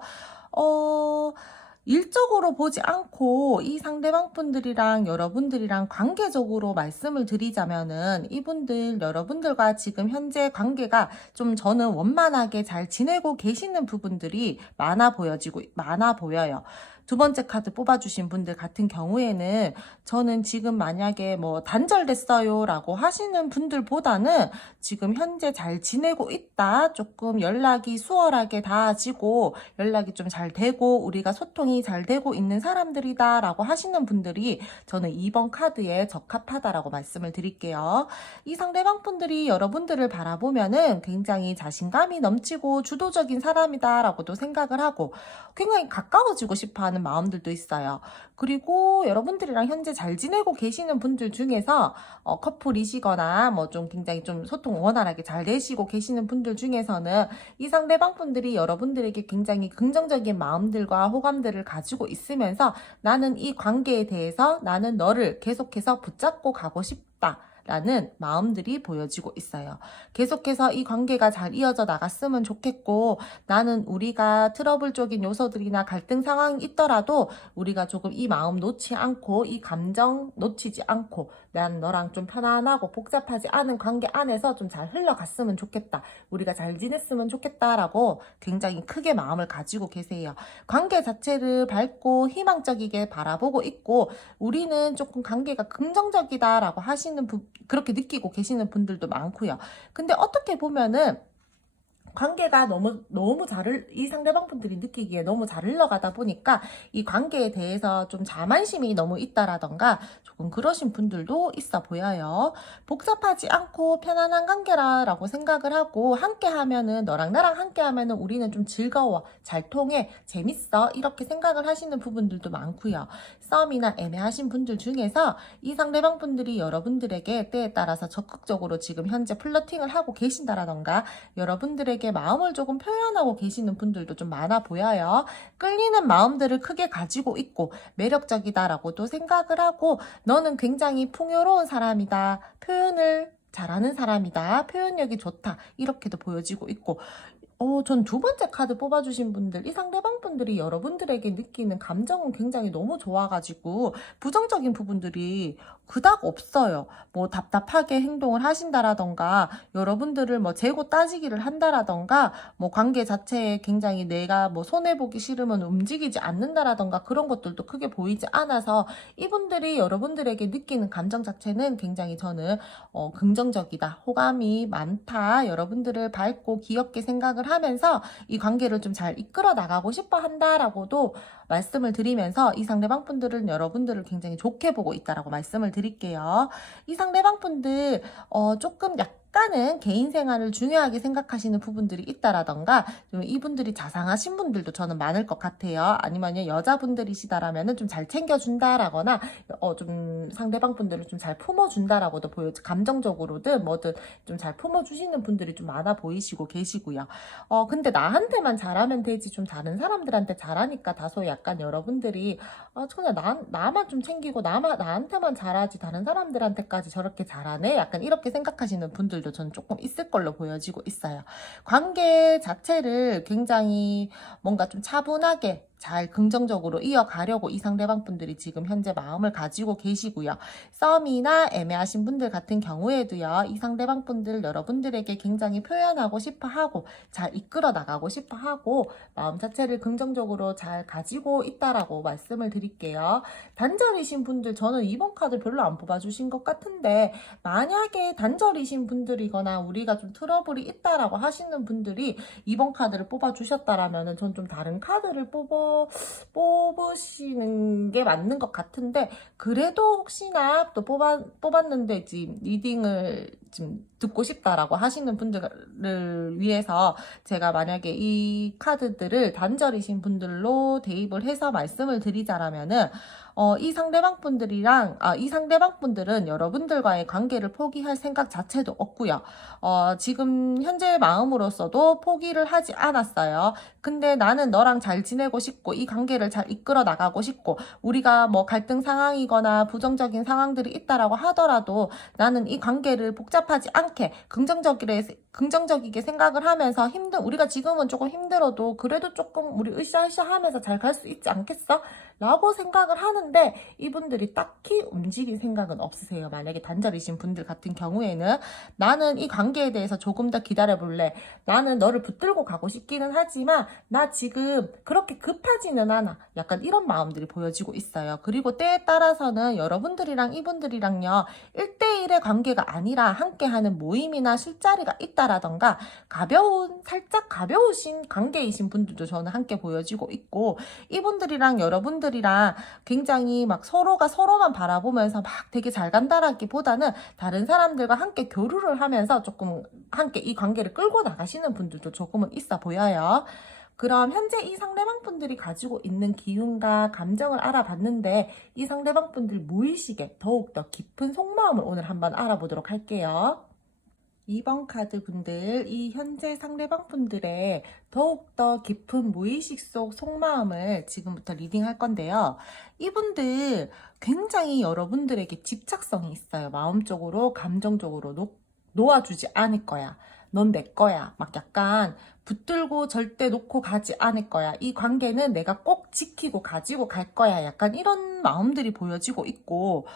일적으로 보지 않고 이 상대방 분들이랑 여러분들이랑 관계적으로 말씀을 드리자면은 이분들 여러분들과 지금 현재 관계가 좀 저는 원만하게 잘 지내고 계시는 부분들이 많아 보여요. 두 번째 카드 뽑아주신 분들 같은 경우에는 저는 지금 만약에 뭐 단절됐어요 라고 하시는 분들보다는 지금 현재 잘 지내고 있다. 조금 연락이 수월하게 닿아지고 연락이 좀 잘 되고 우리가 소통이 잘 되고 있는 사람들이다 라고 하시는 분들이 저는 2번 카드에 적합하다라고 말씀을 드릴게요. 이 상대방 분들이 여러분들을 바라보면은 굉장히 자신감이 넘치고 주도적인 사람이다 라고도 생각을 하고 굉장히 가까워지고 싶어하는 하는 마음들도 있어요. 그리고 여러분들이랑 현재 잘 지내고 계시는 분들 중에서 커플이시거나 뭐 좀 굉장히 좀 소통 원활하게 잘 되시고 계시는 분들 중에서는 이 상대방 분들이 여러분들에게 굉장히 긍정적인 마음들과 호감들을 가지고 있으면서 나는 이 관계에 대해서 나는 너를 계속해서 붙잡고 가고 싶다 라는 마음들이 보여지고 있어요. 계속해서 이 관계가 잘 이어져 나갔으면 좋겠고, 나는 우리가 트러블적인 요소들이나 갈등 상황이 있더라도 우리가 조금 이 마음 놓지 않고 이 감정 놓치지 않고 난 너랑 좀 편안하고 복잡하지 않은 관계 안에서 좀 잘 흘러갔으면 좋겠다. 우리가 잘 지냈으면 좋겠다라고 굉장히 크게 마음을 가지고 계세요. 관계 자체를 밝고 희망적이게 바라보고 있고, 우리는 조금 관계가 긍정적이다라고 하시는 그렇게 느끼고 계시는 분들도 많고요. 근데 어떻게 보면은 관계가 너무 이 상대방 분들이 느끼기에 너무 잘 흘러가다 보니까 이 관계에 대해서 좀 자만심이 너무 있다라던가 조금 그러신 분들도 있어 보여요. 복잡하지 않고 편안한 관계라고 생각을 하고, 함께 하면은, 너랑 나랑 함께 하면은 우리는 좀 즐거워, 잘 통해, 재밌어, 이렇게 생각을 하시는 부분들도 많고요. 싸움이나 애매하신 분들 중에서 이 상대방 분들이 여러분들에게 때에 따라서 적극적으로 지금 현재 플러팅을 하고 계신다라던가 여러분들에게 마음을 조금 표현하고 계시는 분들도 좀 많아 보여요. 끌리는 마음들을 크게 가지고 있고 매력적이다라고도 생각을 하고, 너는 굉장히 풍요로운 사람이다, 표현을 잘하는 사람이다, 표현력이 좋다, 이렇게도 보여지고 있고, 전 두 번째 카드 뽑아주신 분들, 이 상대방 분들이 여러분들에게 느끼는 감정은 굉장히 너무 좋아가지고 부정적인 부분들이 그닥 없어요. 뭐 답답하게 행동을 하신다라던가, 여러분들을 뭐 재고 따지기를 한다라던가, 뭐 관계 자체에 굉장히 내가 뭐 손해보기 싫으면 움직이지 않는다라던가, 그런 것들도 크게 보이지 않아서 이분들이 여러분들에게 느끼는 감정 자체는 굉장히 저는 긍정적이다, 호감이 많다, 여러분들을 밝고 귀엽게 생각을 하면서 이 관계를 좀 잘 이끌어 나가고 싶어 한다라고도 말씀을 드리면서, 이 상대방 분들은 여러분들을 굉장히 좋게 보고 있다라고 말씀을 드릴게요. 이 상대방 분들 조금 약간은 개인 생활을 중요하게 생각하시는 부분들이 있다라던가, 좀 이분들이 자상하신 분들도 저는 많을 것 같아요. 아니면 여자분들이시다라면은 좀 잘 챙겨준다라거나 좀 상대방 분들을 좀 잘 품어준다라고도 감정적으로든 뭐든 좀 잘 품어주시는 분들이 좀 많아 보이시고 계시고요. 근데 나한테만 잘하면 되지 좀 다른 사람들한테 잘하니까 다소 약간 여러분들이 그냥 나만 좀 챙기고 나한테만 잘하지 다른 사람들한테까지 저렇게 잘하네, 약간 이렇게 생각하시는 분들도 저는 조금 있을 걸로 보여지고 있어요. 관계 자체를 굉장히 뭔가 좀 차분하게 잘 긍정적으로 이어가려고 이 상대방 분들이 지금 현재 마음을 가지고 계시고요. 썸이나 애매하신 분들 같은 경우에도요, 이 상대방 분들 여러분들에게 굉장히 표현하고 싶어 하고 잘 이끌어 나가고 싶어 하고 마음 자체를 긍정적으로 잘 가지고 있다라고 말씀을 드릴게요. 단절이신 분들, 저는 이번 카드 별로 안 뽑아주신 것 같은데, 만약에 단절이신 분들이거나 우리가 좀 트러블이 있다라고 하시는 분들이 이번 카드를 뽑아주셨다라면은 전 좀 다른 카드를 뽑으시는 게 맞는 것 같은데, 그래도 혹시나 또 뽑았는데 지금 리딩을 지금 듣고 싶다라고 하시는 분들을 위해서 제가 만약에 이 카드들을 단절이신 분들로 대입을 해서 말씀을 드리자라면은, 이 상대방 분들은 여러분들과의 관계를 포기할 생각 자체도 없고요. 지금 현재 마음으로서도 포기를 하지 않았어요. 근데 나는 너랑 잘 지내고 싶고 이 관계를 잘 이끌어 나가고 싶고, 우리가 뭐 갈등 상황이거나 부정적인 상황들이 있다라고 하더라도 나는 이 관계를 복잡하지 않게 긍정적이게 생각을 하면서, 우리가 지금은 조금 힘들어도 그래도 조금 우리 으쌰으쌰 하면서 잘 갈 수 있지 않겠어? 라고 생각을 하는데, 이분들이 딱히 움직일 생각은 없으세요. 만약에 단절이신 분들 같은 경우에는 나는 이 관계에 대해서 조금 더 기다려볼래, 나는 너를 붙들고 가고 싶기는 하지만 나 지금 그렇게 급하지는 않아, 약간 이런 마음들이 보여지고 있어요. 그리고 때에 따라서는 여러분들이랑 이분들이랑요 1대1의 관계가 아니라 함께하는 모임이나 술자리가 있다라던가 살짝 가벼우신 관계이신 분들도 저는 함께 보여지고 있고, 이분들이랑 여러분들이랑 굉장히 막 서로가 서로만 바라보면서 막 되게 잘 간다라기보다는 다른 사람들과 함께 교류를 하면서 조금 함께 이 관계를 끌고 나가시는 분들도 조금은 있어 보여요. 그럼 현재 이 상대방분들이 가지고 있는 기운과 감정을 알아봤는데 이 상대방분들 무의식에 더욱더 깊은 속마음을 오늘 한번 알아보도록 할게요. 2번 카드 분들, 이 현재 상대방 분들의 더욱더 깊은 무의식 속 속마음을 지금부터 리딩할 건데요. 이분들 굉장히 여러분들에게 집착성이 있어요. 마음적으로, 감정적으로 놓아주지 않을 거야. 넌 내 거야. 막 약간 붙들고 절대 놓고 가지 않을 거야. 이 관계는 내가 꼭 지키고 가지고 갈 거야. 약간 이런 마음들이 보여지고 있고,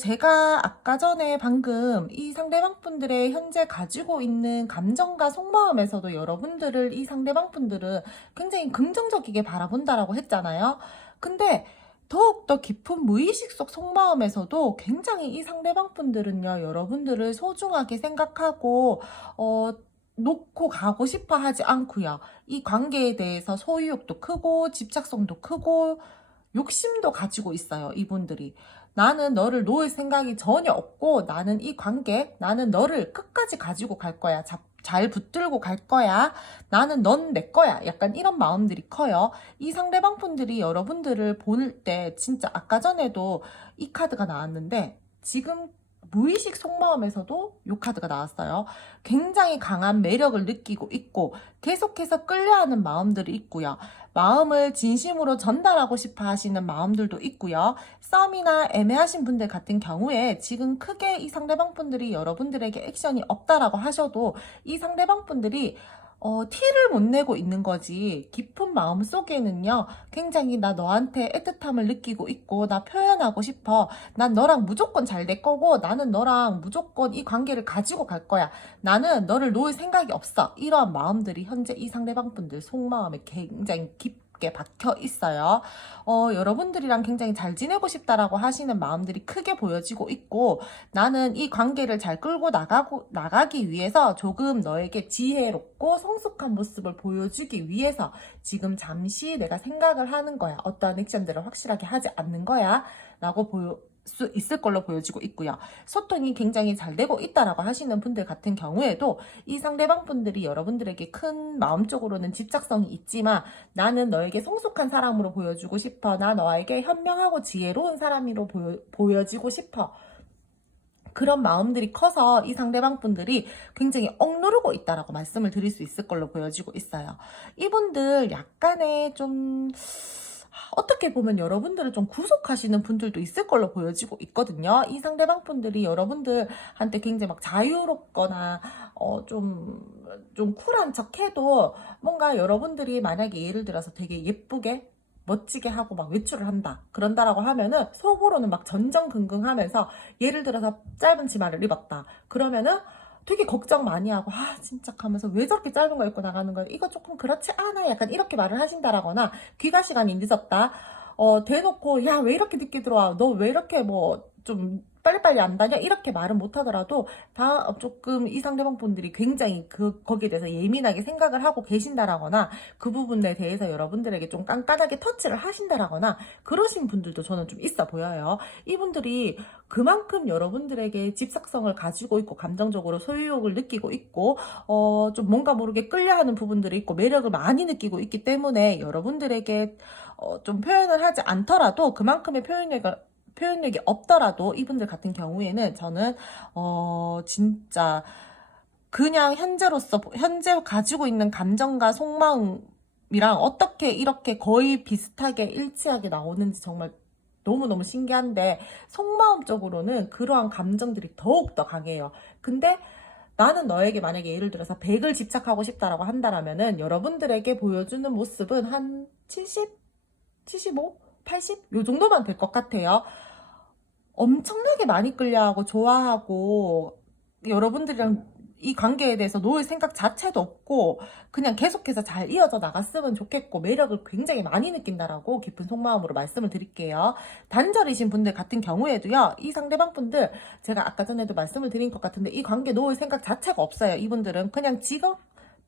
제가 아까 전에 방금 이 상대방 분들의 현재 가지고 있는 감정과 속마음에서도 여러분들을 이 상대방 분들은 굉장히 긍정적이게 바라본다라고 했잖아요. 근데 더욱더 깊은 무의식 속 속마음에서도 굉장히 이 상대방 분들은요, 여러분들을 소중하게 생각하고, 놓고 가고 싶어 하지 않고요. 이 관계에 대해서 소유욕도 크고, 집착성도 크고, 욕심도 가지고 있어요, 이분들이. 나는 너를 놓을 생각이 전혀 없고 나는 이 관계, 나는 너를 끝까지 가지고 갈 거야. 잘 붙들고 갈 거야. 나는 넌 내 거야. 약간 이런 마음들이 커요. 이 상대방 분들이 여러분들을 볼 때 진짜 아까 전에도 이 카드가 나왔는데 지금 무의식 속마음에서도 이 카드가 나왔어요. 굉장히 강한 매력을 느끼고 있고 계속해서 끌려하는 마음들이 있고요. 마음을 진심으로 전달하고 싶어 하시는 마음들도 있고요. 썸이나 애매하신 분들 같은 경우에 지금 크게 이 상대방 분들이 여러분들에게 액션이 없다라고 하셔도 이 상대방 분들이 티를 못 내고 있는 거지. 깊은 마음 속에는요, 굉장히 나 너한테 애틋함을 느끼고 있고, 나 표현하고 싶어. 난 너랑 무조건 잘 될 거고, 나는 너랑 무조건 이 관계를 가지고 갈 거야. 나는 너를 놓을 생각이 없어. 이러한 마음들이 현재 이 상대방 분들 속마음에 굉장히 깊게 박혀 있어요. 여러분들이랑 굉장히 잘 지내고 싶다라고 하시는 마음들이 크게 보여지고 있고, 나는 이 관계를 잘 끌고 나가기 위해서 조금 너에게 지혜롭고 성숙한 모습을 보여주기 위해서 지금 잠시 내가 생각을 하는 거야. 어떠한 액션들을 확실하게 하지 않는 거야. 라고 수 있을 걸로 보여지고 있고요. 소통이 굉장히 잘 되고 있다라고 하시는 분들 같은 경우에도 이 상대방 분들이 여러분들에게 큰 마음적으로는 집착성이 있지만 나는 너에게 성숙한 사람으로 보여주고 싶어. 나 너에게 현명하고 지혜로운 사람으로 보여지고 싶어. 그런 마음들이 커서 이 상대방 분들이 굉장히 억누르고 있다라고 말씀을 드릴 수 있을 걸로 보여지고 있어요. 이분들 약간의 좀 어떻게 보면 여러분들을 좀 구속하시는 분들도 있을 걸로 보여지고 있거든요. 이 상대방 분들이 여러분들한테 굉장히 막 자유롭거나 좀 쿨한 척 해도 뭔가 여러분들이 만약에 예를 들어서 되게 예쁘게 멋지게 하고 막 외출을 한다 그런다라고 하면은 속으로는 막 전전긍긍하면서 예를 들어서 짧은 치마를 입었다 그러면은 되게 걱정 많이 하고 진짜 하면서 왜 저렇게 짧은 거 입고 나가는 거야 이거 조금 그렇지 않아 약간 이렇게 말을 하신다라거나 귀가 시간이 늦었다 대놓고 야 왜 이렇게 늦게 들어와 너 왜 이렇게 뭐 좀 빨리빨리 안 다녀 이렇게 말은 못하더라도 다 조금 이 상대방 분들이 굉장히 거기에 대해서 예민하게 생각을 하고 계신다라거나 그 부분에 대해서 여러분들에게 좀 깐깐하게 터치를 하신다라거나 그러신 분들도 저는 좀 있어 보여요. 이분들이 그만큼 여러분들에게 집착성을 가지고 있고 감정적으로 소유욕을 느끼고 있고 좀 뭔가 모르게 끌려하는 부분들이 있고 매력을 많이 느끼고 있기 때문에 여러분들에게 좀 표현을 하지 않더라도 그만큼의 표현력이 없더라도 이분들 같은 경우에는 저는 진짜 그냥 현재 가지고 있는 감정과 속마음이랑 어떻게 이렇게 거의 비슷하게 일치하게 나오는지 정말 너무너무 신기한데 속마음적으로는 그러한 감정들이 더욱더 강해요. 근데 나는 너에게 만약에 예를 들어서 100을 집착하고 싶다라고 한다라면은 여러분들에게 보여주는 모습은 한 70, 75, 80? 요 정도만 될 것 같아요. 엄청나게 많이 끌려하고 좋아하고 여러분들이랑 이 관계에 대해서 놓을 생각 자체도 없고 그냥 계속해서 잘 이어져 나갔으면 좋겠고 매력을 굉장히 많이 느낀다라고 깊은 속마음으로 말씀을 드릴게요. 단절이신 분들 같은 경우에도요. 이 상대방 분들 제가 아까 전에도 말씀을 드린 것 같은데 이 관계 놓을 생각 자체가 없어요. 이분들은 그냥 지금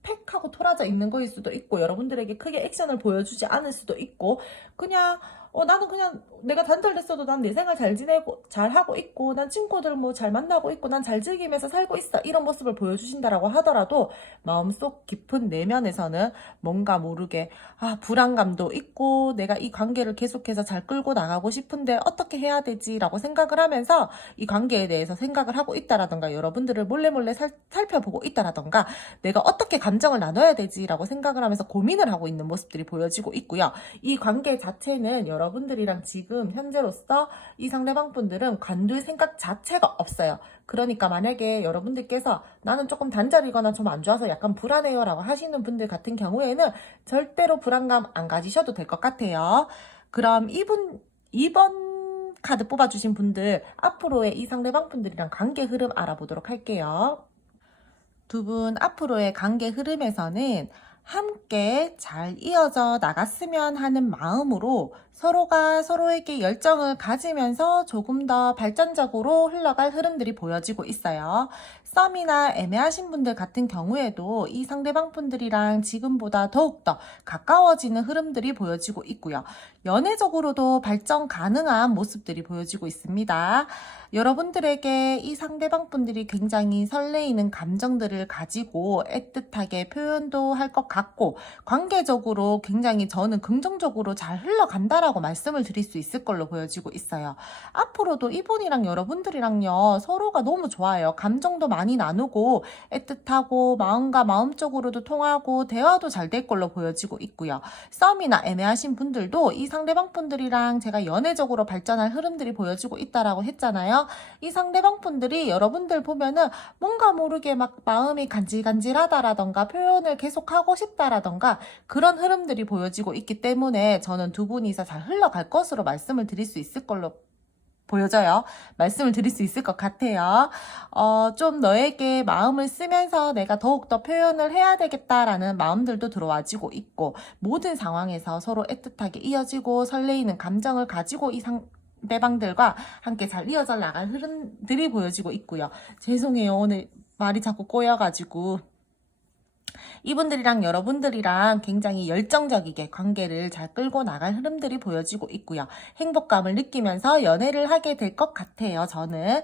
팩하고 토라져 있는 거일 수도 있고 여러분들에게 크게 액션을 보여주지 않을 수도 있고 그냥 나는 그냥 내가 단절됐어도 난 내 생활 잘 지내고 잘 하고 있고 난 친구들 뭐 잘 만나고 있고 난 잘 즐기면서 살고 있어, 이런 모습을 보여주신다라고 하더라도 마음속 깊은 내면에서는 뭔가 모르게 불안감도 있고 내가 이 관계를 계속해서 잘 끌고 나가고 싶은데 어떻게 해야 되지라고 생각을 하면서 이 관계에 대해서 생각을 하고 있다라던가, 여러분들을 몰래 살펴보고 있다라던가, 내가 어떻게 감정을 나눠야 되지라고 생각을 하면서 고민을 하고 있는 모습들이 보여지고 있고요. 이 관계 자체는 여러분들이랑 지금 현재로서 이 상대방 분들은 관둘 생각 자체가 없어요. 그러니까 만약에 여러분들께서 나는 조금 단절이거나 좀 안 좋아서 약간 불안해요 라고 하시는 분들 같은 경우에는 절대로 불안감 안 가지셔도 될 것 같아요. 그럼 2번 카드 뽑아주신 분들, 앞으로의 이 상대방 분들이랑 관계 흐름 알아보도록 할게요. 두 분 앞으로의 관계 흐름에서는 함께 잘 이어져 나갔으면 하는 마음으로 서로가 서로에게 열정을 가지면서 조금 더 발전적으로 흘러갈 흐름들이 보여지고 있어요. 썸이나 애매하신 분들 같은 경우에도 이 상대방 분들이랑 지금보다 더욱더 가까워지는 흐름들이 보여지고 있고요. 연애적으로도 발전 가능한 모습들이 보여지고 있습니다. 여러분들에게 이 상대방 분들이 굉장히 설레이는 감정들을 가지고 애틋하게 표현도 할 것 같고, 관계적으로 굉장히 저는 긍정적으로 잘 흘러간다라고 말씀을 드릴 수 있을 걸로 보여지고 있어요. 앞으로도 이분이랑 여러분들이랑요, 서로가 너무 좋아요. 감정도 많이 나누고 애틋하고 마음과 마음 쪽으로도 통하고 대화도 잘 될 걸로 보여지고 있고요. 썸이나 애매하신 분들도 이 상대방 분들이랑 제가 연애적으로 발전할 흐름들이 보여지고 있다라고 했잖아요. 이 상대방 분들이 여러분들 보면은 뭔가 모르게 막 마음이 간질간질하다라던가 표현을 계속하고 싶다라던가 그런 흐름들이 보여지고 있기 때문에 저는 두 분이서 잘 흘러갈 것으로 말씀을 드릴 수 있을 걸로 보여져요. 말씀을 드릴 수 있을 것 같아요. 좀 너에게 마음을 쓰면서 내가 더욱더 표현을 해야 되겠다라는 마음들도 들어와지고 있고, 모든 상황에서 서로 애틋하게 이어지고 설레이는 감정을 가지고 이 상대방들과 함께 잘 이어져 나갈 흐름들이 보여지고 있고요. 죄송해요. 오늘 말이 자꾸 꼬여가지고. 이분들이랑 여러분들이랑 굉장히 열정적이게 관계를 잘 끌고 나갈 흐름들이 보여지고 있고요. 행복감을 느끼면서 연애를 하게 될 것 같아요. 저는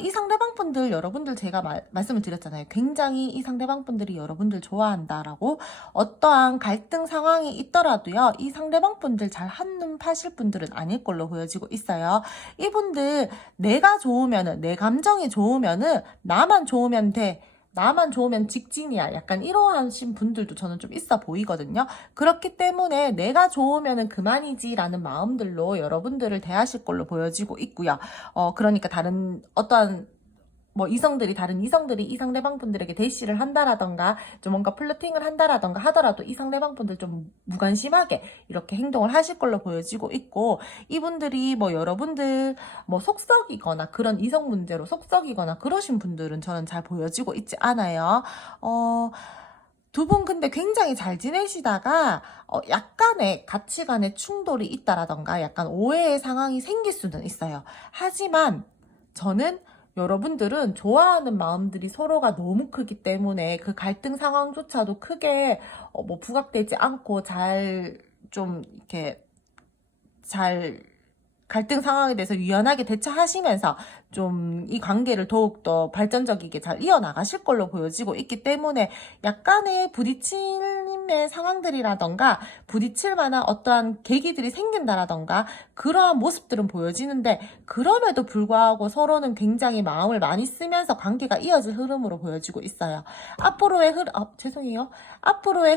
이 상대방 분들, 여러분들 제가 말씀을 드렸잖아요. 굉장히 이 상대방 분들이 여러분들 좋아한다라고. 어떠한 갈등 상황이 있더라도요, 이 상대방 분들 잘 한눈 파실 분들은 아닐 걸로 보여지고 있어요. 이분들 내가 좋으면은, 내 감정이 좋으면은 나만 좋으면 돼, 나만 좋으면 직진이야, 약간 이러하신 분들도 저는 좀 있어 보이거든요. 그렇기 때문에 내가 좋으면은 그만이지 라는 마음들로 여러분들을 대하실 걸로 보여지고 있고요. 그러니까 다른 어떠한 다른 이성들이 이 상대방 분들에게 대시를 한다라던가 좀 뭔가 플러팅을 한다라던가 하더라도 이 상대방 분들 좀 무관심하게 이렇게 행동을 하실 걸로 보여지고 있고, 이분들이 여러분들 속썩이거나 그런 이성 문제로 속썩이거나 그러신 분들은 저는 잘 보여지고 있지 않아요. 두 분 근데 굉장히 잘 지내시다가 약간의 가치관의 충돌이 있다라던가 약간 오해의 상황이 생길 수는 있어요. 하지만 저는 여러분들은 좋아하는 마음들이 서로가 너무 크기 때문에 그 갈등 상황조차도 크게 부각되지 않고 잘 갈등 상황에 대해서 유연하게 대처하시면서 좀 이 관계를 더욱더 발전적이게 잘 이어나가실 걸로 보여지고 있기 때문에 약간의 부딪힘의 상황들이라던가 부딪힐 만한 어떠한 계기들이 생긴다라던가 그러한 모습들은 보여지는데, 그럼에도 불구하고 서로는 굉장히 마음을 많이 쓰면서 관계가 이어질 흐름으로 보여지고 있어요. 앞으로의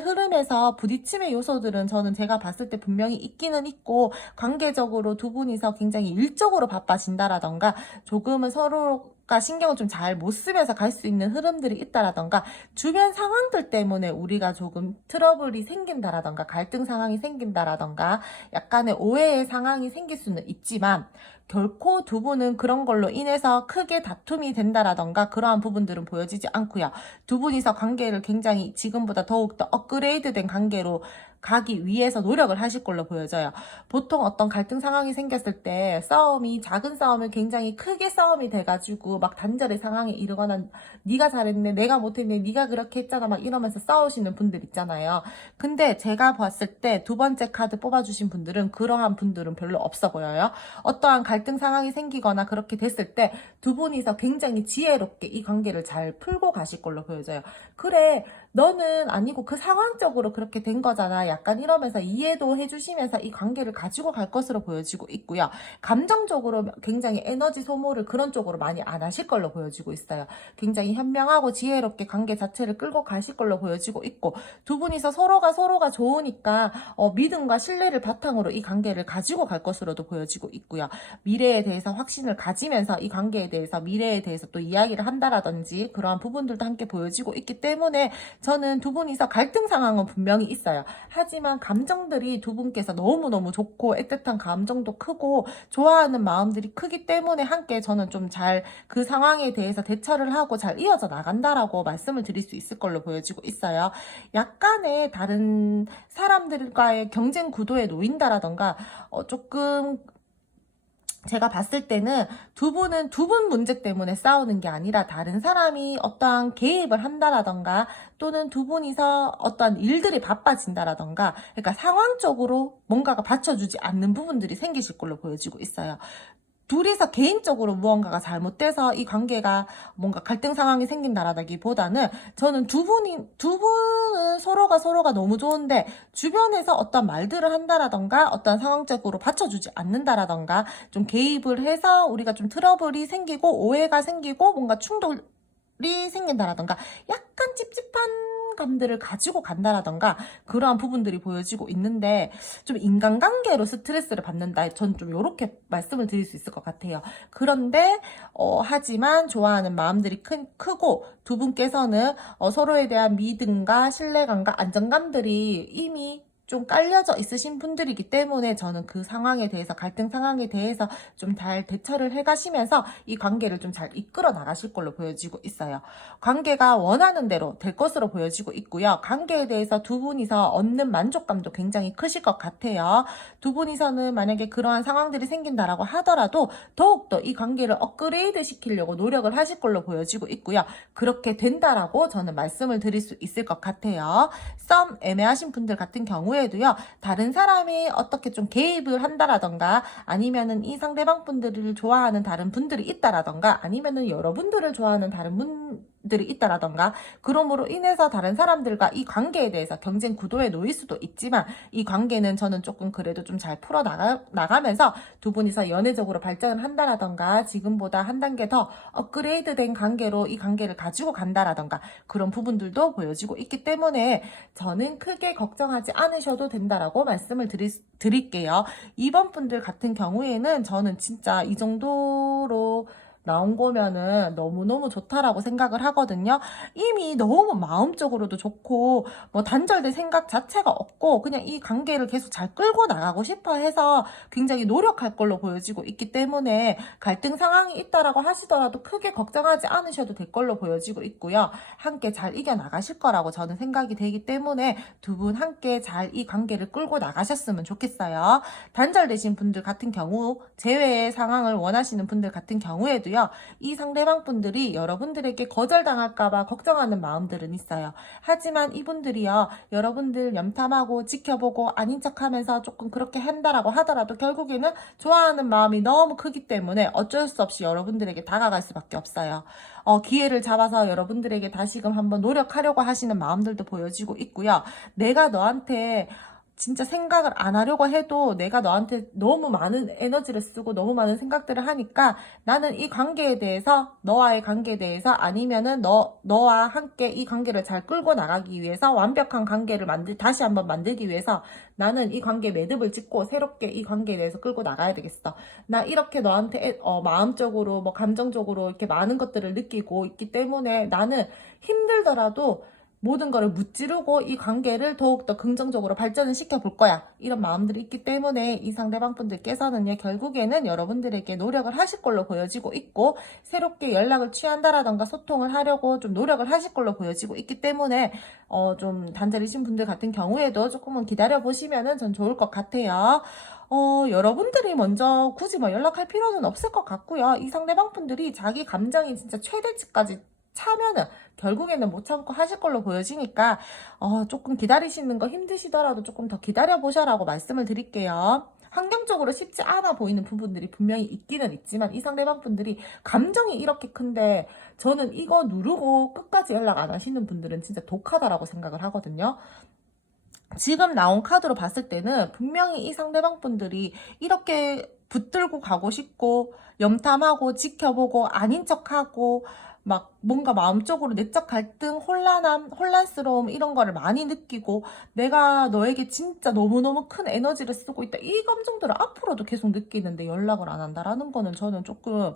흐름에서 부딪힘의 요소들은 저는 제가 봤을 때 분명히 있기는 있고, 관계적으로 두 분이서 굉장히 일적으로 바빠진다라던가 조금은 서로가 신경을 좀 잘 못 쓰면서 갈 수 있는 흐름들이 있다라던가, 주변 상황들 때문에 우리가 조금 트러블이 생긴다라던가 갈등 상황이 생긴다라던가 약간의 오해의 상황이 생길 수는 있지만, 결코 두 분은 그런 걸로 인해서 크게 다툼이 된다라던가 그러한 부분들은 보여지지 않고요. 두 분이서 관계를 굉장히 지금보다 더욱더 업그레이드된 관계로 가기 위해서 노력을 하실 걸로 보여져요. 보통 어떤 갈등 상황이 생겼을 때 싸움이 작은 싸움을 굉장히 크게 싸움이 돼가지고 막 단절의 상황에 이르거나 네가 잘했네, 내가 못했네, 네가 그렇게 했잖아 막 이러면서 싸우시는 분들 있잖아요. 근데 제가 봤을 때 두 번째 카드 뽑아주신 분들은 그러한 분들은 별로 없어 보여요. 어떠한 갈등 상황이 생기거나 그렇게 됐을 때 두 분이서 굉장히 지혜롭게 이 관계를 잘 풀고 가실 걸로 보여져요. 그래, 너는 아니고 그 상황적으로 그렇게 된 거잖아. 약간 이러면서 이해도 해주시면서 이 관계를 가지고 갈 것으로 보여지고 있고요. 감정적으로 굉장히 에너지 소모를 그런 쪽으로 많이 안 하실 걸로 보여지고 있어요. 굉장히 현명하고 지혜롭게 관계 자체를 끌고 가실 걸로 보여지고 있고, 두 분이서 서로가 좋으니까 믿음과 신뢰를 바탕으로 이 관계를 가지고 갈 것으로도 보여지고 있고요. 미래에 대해서 확신을 가지면서 이 관계에 대해서 미래에 대해서 또 이야기를 한다라든지 그러한 부분들도 함께 보여지고 있기 때문에 저는 두 분이서 갈등 상황은 분명히 있어요. 하지만 감정들이 두 분께서 너무너무 좋고 애틋한 감정도 크고 좋아하는 마음들이 크기 때문에 함께 저는 좀 잘 그 상황에 대해서 대처를 하고 잘 이어져 나간다라고 말씀을 드릴 수 있을 걸로 보여지고 있어요. 약간의 다른 사람들과의 경쟁 구도에 놓인다라던가 조금 제가 봤을 때는 두 분은 두 분 문제 때문에 싸우는 게 아니라 다른 사람이 어떠한 개입을 한다라던가 또는 두 분이서 어떠한 일들이 바빠진다라던가 그러니까 상황적으로 뭔가가 받쳐주지 않는 부분들이 생기실 걸로 보여지고 있어요. 둘이서 개인적으로 무언가가 잘못돼서 이 관계가 뭔가 갈등 상황이 생긴다라기보다는 저는 두 분은 서로가 너무 좋은데 주변에서 어떤 말들을 한다라던가 어떤 상황적으로 받쳐주지 않는다라던가 좀 개입을 해서 우리가 좀 트러블이 생기고 오해가 생기고 뭔가 충돌이 생긴다라던가 약간 찝찝한 감들을 가지고 간다라던가 그러한 부분들이 보여지고 있는데 좀 인간관계로 스트레스를 받는다. 전 좀 이렇게 말씀을 드릴 수 있을 것 같아요. 그런데 하지만 좋아하는 마음들이 크고 두 분께서는 서로에 대한 믿음과 신뢰감과 안정감들이 이미 좀 깔려져 있으신 분들이기 때문에 저는 그 상황에 대해서 갈등 상황에 대해서 좀 잘 대처를 해가시면서 이 관계를 좀 잘 이끌어 나가실 걸로 보여지고 있어요. 관계가 원하는 대로 될 것으로 보여지고 있고요. 관계에 대해서 두 분이서 얻는 만족감도 굉장히 크실 것 같아요. 두 분이서는 만약에 그러한 상황들이 생긴다라고 하더라도 더욱더 이 관계를 업그레이드 시키려고 노력을 하실 걸로 보여지고 있고요. 그렇게 된다라고 저는 말씀을 드릴 수 있을 것 같아요. 썸 애매하신 분들 같은 경우에도요. 다른 사람이 어떻게 좀 개입을 한다라던가 아니면은 이 상대방 분들을 좋아하는 다른 분들이 있다라던가 아니면은 여러분들을 좋아하는 다른 분들이 있다라던가 그러므로 인해서 다른 사람들과 이 관계에 대해서 경쟁 구도에 놓일 수도 있지만 이 관계는 저는 조금 그래도 좀 잘 풀어 나가면서 두 분이서 연애적으로 발전을 한다라던가 지금보다 한 단계 더 업그레이드 된 관계로 이 관계를 가지고 간다라던가 그런 부분들도 보여지고 있기 때문에 저는 크게 걱정하지 않으셔도 된다라고 말씀을 드릴게요. 이번 분들 같은 경우에는 저는 진짜 이 정도로 나온 거면은 너무너무 좋다라고 생각을 하거든요. 이미 너무 마음적으로도 좋고 뭐 단절될 생각 자체가 없고 그냥 이 관계를 계속 잘 끌고 나가고 싶어 해서 굉장히 노력할 걸로 보여지고 있기 때문에 갈등 상황이 있다라고 하시더라도 크게 걱정하지 않으셔도 될 걸로 보여지고 있고요. 함께 잘 이겨나가실 거라고 저는 생각이 되기 때문에 두 분 함께 잘 이 관계를 끌고 나가셨으면 좋겠어요. 단절되신 분들 같은 경우 재회의 상황을 원하시는 분들 같은 경우에도요. 이 상대방 분들이 여러분들에게 거절당할까봐 걱정하는 마음들은 있어요. 하지만 이분들이요. 여러분들 염탐하고 지켜보고 아닌 척하면서 조금 그렇게 한다라고 하더라도 결국에는 좋아하는 마음이 너무 크기 때문에 어쩔 수 없이 여러분들에게 다가갈 수밖에 없어요. 기회를 잡아서 여러분들에게 다시금 한번 노력하려고 하시는 마음들도 보여지고 있고요. 내가 너한테 진짜 생각을 안 하려고 해도 내가 너한테 너무 많은 에너지를 쓰고 너무 많은 생각들을 하니까 나는 이 관계에 대해서 너와의 관계에 대해서 아니면은 너와 함께 이 관계를 잘 끌고 나가기 위해서 완벽한 관계를 다시 한번 만들기 위해서 나는 이 관계에 매듭을 짓고 새롭게 이 관계에 대해서 끌고 나가야 되겠어. 나 이렇게 너한테 마음적으로 뭐 감정적으로 이렇게 많은 것들을 느끼고 있기 때문에 나는 힘들더라도 모든 거를 무찌르고 이 관계를 더욱더 긍정적으로 발전을 시켜볼 거야. 이런 마음들이 있기 때문에 이 상대방분들께서는요, 결국에는 여러분들에게 노력을 하실 걸로 보여지고 있고, 새롭게 연락을 취한다라던가 소통을 하려고 좀 노력을 하실 걸로 보여지고 있기 때문에, 좀 단절이신 분들 같은 경우에도 조금은 기다려보시면은 전 좋을 것 같아요. 여러분들이 먼저 굳이 뭐 연락할 필요는 없을 것 같고요. 이 상대방분들이 자기 감정이 진짜 최대치까지 차면은 결국에는 못 참고 하실 걸로 보여지니까 조금 기다리시는 거 힘드시더라도 조금 더 기다려 보셔라고 말씀을 드릴게요. 환경적으로 쉽지 않아 보이는 부분들이 분명히 있기는 있지만 이 상대방 분들이 감정이 이렇게 큰데 저는 이거 누르고 끝까지 연락 안 하시는 분들은 진짜 독하다라고 생각을 하거든요. 지금 나온 카드로 봤을 때는 분명히 이 상대방 분들이 이렇게 붙들고 가고 싶고 염탐하고 지켜보고 아닌 척하고 막 뭔가 마음적으로 내적 갈등, 혼란스러움 이런 거를 많이 느끼고 내가 너에게 진짜 너무너무 큰 에너지를 쓰고 있다. 이 감정들을 앞으로도 계속 느끼는데 연락을 안 한다라는 거는 저는 조금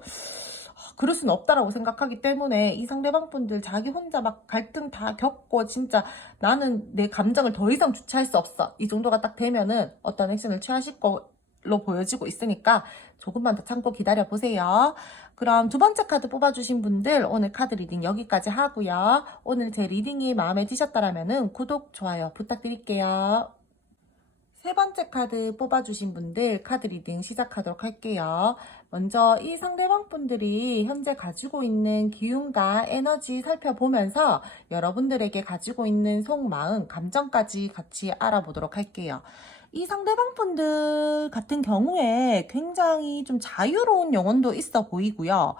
그럴 수는 없다라고 생각하기 때문에 이 상대방 분들 자기 혼자 막 갈등 다 겪고 진짜 나는 내 감정을 더 이상 주체할 수 없어. 이 정도가 딱 되면은 어떤 액션을 취하실 걸로 보여지고 있으니까 조금만 더 참고 기다려 보세요. 그럼 두 번째 카드 뽑아주신 분들 오늘 카드 리딩 여기까지 하고요. 오늘 제 리딩이 마음에 드셨다라면은 구독, 좋아요 부탁드릴게요. 세 번째 카드 뽑아주신 분들 카드 리딩 시작하도록 할게요. 먼저 이 상대방 분들이 현재 가지고 있는 기운과 에너지 살펴보면서 여러분들에게 가지고 있는 속마음, 감정까지 같이 알아보도록 할게요. 이 상대방 분들 같은 경우에 굉장히 좀 자유로운 영혼도 있어 보이고요.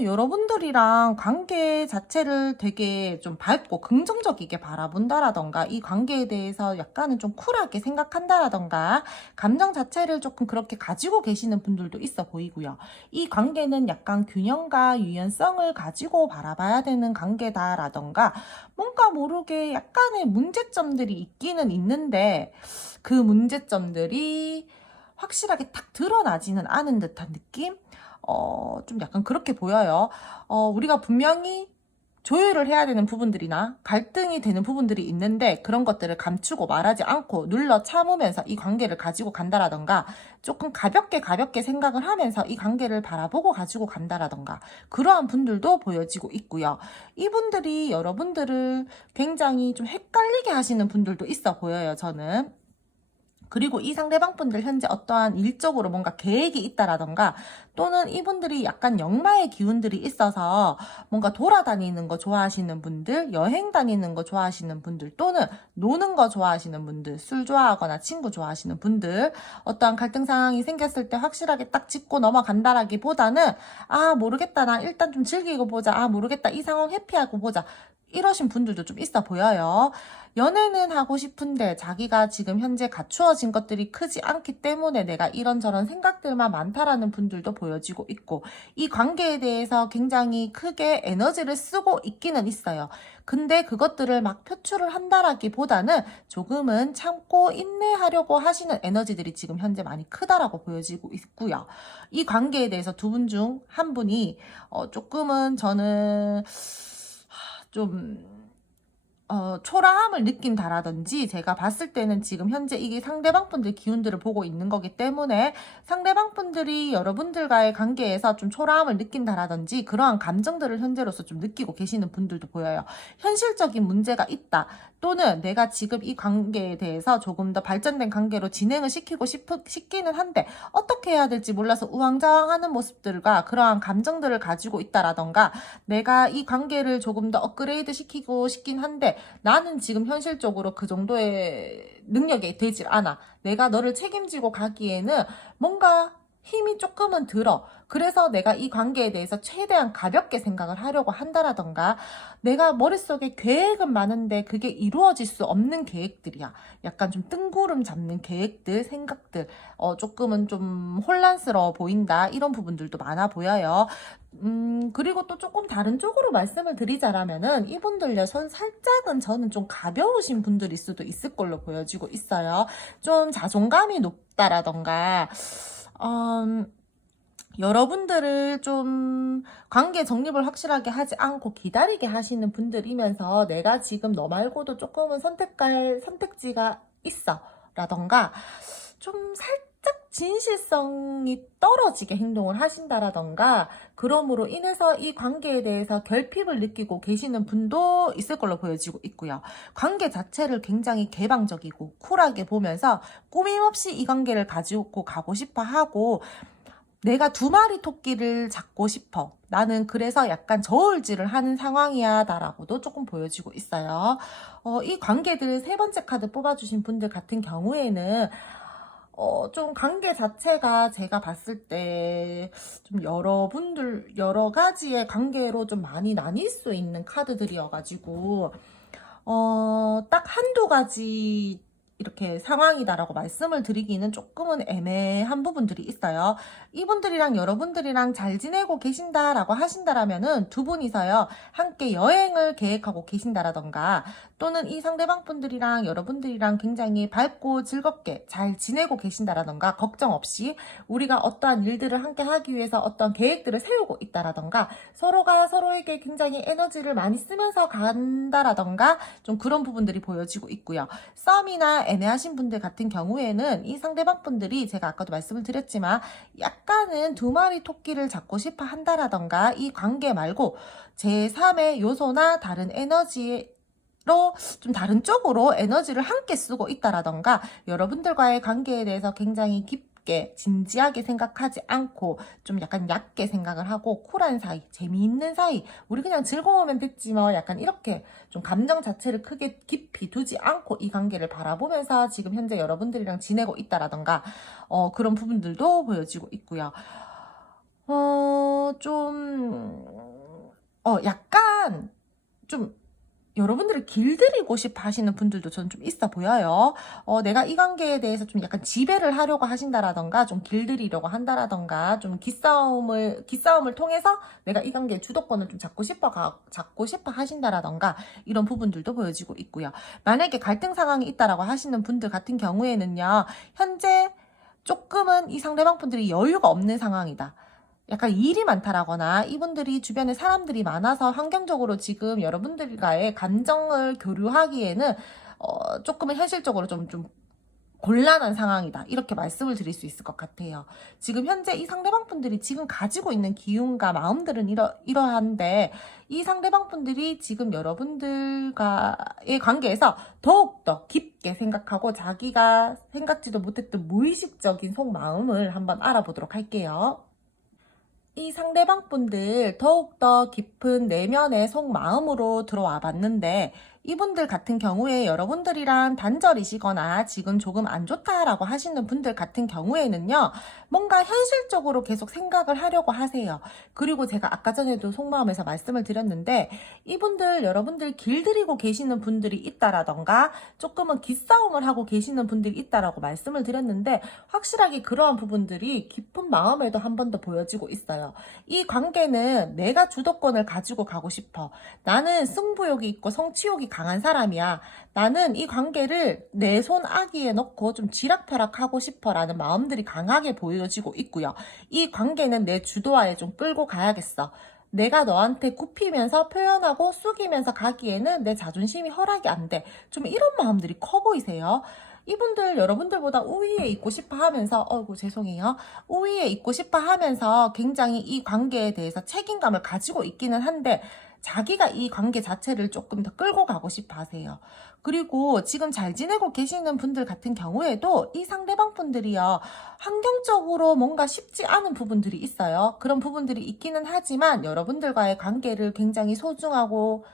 여러분들이랑 관계 자체를 되게 좀 밝고 긍정적이게 바라본다라던가, 이 관계에 대해서 약간은 좀 쿨하게 생각한다라던가, 감정 자체를 조금 그렇게 가지고 계시는 분들도 있어 보이고요. 이 관계는 약간 균형과 유연성을 가지고 바라봐야 되는 관계다라던가, 뭔가 모르게 약간의 문제점들이 있기는 있는데, 그 문제점들이 확실하게 딱 드러나지는 않은 듯한 느낌? 좀 약간 그렇게 보여요. 우리가 분명히 조율을 해야 되는 부분들이나 갈등이 되는 부분들이 있는데 그런 것들을 감추고 말하지 않고 눌러 참으면서 이 관계를 가지고 간다라던가, 조금 가볍게 생각을 하면서 이 관계를 바라보고 가지고 간다라던가, 그러한 분들도 보여지고 있고요. 이분들이 여러분들을 굉장히 좀 헷갈리게 하시는 분들도 있어 보여요, 저는. 그리고 이 상대방 분들 현재 어떠한 일적으로 뭔가 계획이 있다라던가, 또는 이분들이 약간 역마의 기운들이 있어서 뭔가 돌아다니는 거 좋아하시는 분들, 여행 다니는 거 좋아하시는 분들, 또는 노는 거 좋아하시는 분들, 술 좋아하거나 친구 좋아하시는 분들, 어떠한 갈등 상황이 생겼을 때 확실하게 딱 짚고 넘어간다라기보다는 모르겠다, 나 일단 좀 즐기고 보자, 모르겠다, 이 상황 회피하고 보자, 이러신 분들도 좀 있어 보여요. 연애는 하고 싶은데 자기가 지금 현재 갖추어진 것들이 크지 않기 때문에 내가 이런저런 생각들만 많다라는 분들도 보여지고 있고, 이 관계에 대해서 굉장히 크게 에너지를 쓰고 있기는 있어요. 근데 그것들을 막 표출을 한다라기보다는 조금은 참고 인내하려고 하시는 에너지들이 지금 현재 많이 크다라고 보여지고 있고요. 이 관계에 대해서 두 분 중 한 분이 조금은 저는 좀 초라함을 느낀다라든지, 제가 봤을 때는 지금 현재 이게 상대방 분들 기운들을 보고 있는 거기 때문에 상대방 분들이 여러분들과의 관계에서 좀 초라함을 느낀다라든지 그러한 감정들을 현재로서 좀 느끼고 계시는 분들도 보여요. 현실적인 문제가 있다, 또는 내가 지금 이 관계에 대해서 조금 더 발전된 관계로 진행을 싶기는 한데 어떻게 해야 될지 몰라서 우왕좌왕하는 모습들과 그러한 감정들을 가지고 있다라던가, 내가 이 관계를 조금 더 업그레이드 시키고 싶긴 한데 나는 지금 현실적으로 그 정도의 능력이 되질 않아. 내가 너를 책임지고 가기에는 뭔가 힘이 조금은 들어. 그래서 내가 이 관계에 대해서 최대한 가볍게 생각을 하려고 한다라던가, 내가 머릿속에 계획은 많은데 그게 이루어질 수 없는 계획들이야. 약간 좀 뜬구름 잡는 계획들, 생각들, 조금은 좀 혼란스러워 보인다, 이런 부분들도 많아 보여요. 그리고 또 조금 다른 쪽으로 말씀을 드리자라면은 이분들요, 살짝은 저는 좀 가벼우신 분들일 수도 있을 걸로 보여지고 있어요. 좀 자존감이 높다라던가, 여러분들을 좀 관계 정립을 확실하게 하지 않고 기다리게 하시는 분들이면서 내가 지금 너 말고도 조금은 선택할 선택지가 있어 라던가 좀 살짝 진실성이 떨어지게 행동을 하신다라던가 그럼으로 인해서 이 관계에 대해서 결핍을 느끼고 계시는 분도 있을 걸로 보여지고 있고요. 관계 자체를 굉장히 개방적이고 쿨하게 보면서 꾸밈없이 이 관계를 가지고 가고 싶어 하고 내가 두 마리 토끼를 잡고 싶어. 나는 그래서 약간 저울질을 하는 상황이야 다라고도 조금 보여지고 있어요. 이 관계들 세 번째 카드 뽑아주신 분들 같은 경우에는 좀 관계 자체가 제가 봤을 때 좀 여러 가지의 관계로 좀 많이 나뉠 수 있는 카드들이어가지고 딱 한두 가지 이렇게 상황이다라고 말씀을 드리기는 조금은 애매한 부분들이 있어요. 이분들이랑 여러분들이랑 잘 지내고 계신다라고 하신다라면은 두 분이서요, 함께 여행을 계획하고 계신다라던가 또는 이 상대방 분들이랑 여러분들이랑 굉장히 밝고 즐겁게 잘 지내고 계신다라던가 걱정 없이 우리가 어떠한 일들을 함께 하기 위해서 어떤 계획들을 세우고 있다라던가 서로가 서로에게 굉장히 에너지를 많이 쓰면서 간다라던가 좀 그런 부분들이 보여지고 있고요. 썸이나 애매하신 분들 같은 경우에는 이 상대방 분들이 제가 아까도 말씀을 드렸지만 약간은 두 마리 토끼를 잡고 싶어 한다라던가 이 관계 말고 제3의 요소나 다른 에너지 좀 다른 쪽으로 에너지를 함께 쓰고 있다라던가 여러분들과의 관계에 대해서 굉장히 깊게 진지하게 생각하지 않고 좀 약간 얕게 생각을 하고 쿨한 사이, 재미있는 사이, 우리 그냥 즐거우면 됐지 뭐 약간 이렇게 좀 감정 자체를 크게 깊이 두지 않고 이 관계를 바라보면서 지금 현재 여러분들이랑 지내고 있다라던가 그런 부분들도 보여지고 있고요. 약간 좀 여러분들을 길들이고 싶어 하시는 분들도 저는 좀 있어 보여요. 내가 이 관계에 대해서 좀 약간 지배를 하려고 하신다라던가, 좀 길들이려고 한다라던가, 좀 기싸움을 통해서 내가 이 관계의 주도권을 좀 잡고 싶어 하신다라던가, 이런 부분들도 보여지고 있고요. 만약에 갈등 상황이 있다라고 하시는 분들 같은 경우에는요, 현재 조금은 이 상대방 분들이 여유가 없는 상황이다. 약간 일이 많다라거나 이분들이 주변에 사람들이 많아서 환경적으로 지금 여러분들과의 감정을 교류하기에는 조금은 현실적으로 좀 곤란한 상황이다. 이렇게 말씀을 드릴 수 있을 것 같아요. 지금 현재 이 상대방 분들이 지금 가지고 있는 기운과 마음들은 이러한데 이 상대방 분들이 지금 여러분들과의 관계에서 더욱더 깊게 생각하고 자기가 생각지도 못했던 무의식적인 속마음을 한번 알아보도록 할게요. 이 상대방 분들 더욱더 깊은 내면의 속마음으로 들어와 봤는데 이분들 같은 경우에 여러분들이랑 단절이시거나 지금 조금 안 좋다라고 하시는 분들 같은 경우에는요, 뭔가 현실적으로 계속 생각을 하려고 하세요. 그리고 제가 아까 전에도 속마음에서 말씀을 드렸는데 이분들 여러분들 길들이고 계시는 분들이 있다라던가 조금은 기싸움을 하고 계시는 분들이 있다라고 말씀을 드렸는데 확실하게 그러한 부분들이 깊은 마음에도 한 번 더 보여지고 있어요. 이 관계는 내가 주도권을 가지고 가고 싶어. 나는 승부욕이 있고 성취욕이 강한 사람이야. 나는 이 관계를 내 손 아귀에 넣고 좀 쥐락펴락하고 싶어라는 마음들이 강하게 보여지고 있고요. 이 관계는 내 주도하에 좀 끌고 가야겠어. 내가 너한테 굽히면서 표현하고 숙이면서 가기에는 내 자존심이 허락이 안 돼. 좀 이런 마음들이 커 보이세요. 이분들 여러분들보다 우위에 있고 싶어 하면서 죄송해요. 우위에 있고 싶어 하면서 굉장히 이 관계에 대해서 책임감을 가지고 있기는 한데 자기가 이 관계 자체를 조금 더 끌고 가고 싶어 하세요. 그리고 지금 잘 지내고 계시는 분들 같은 경우에도 이 상대방 분들이요, 환경적으로 뭔가 쉽지 않은 부분들이 있어요. 그런 부분들이 있기는 하지만 여러분들과의 관계를 굉장히 소중하고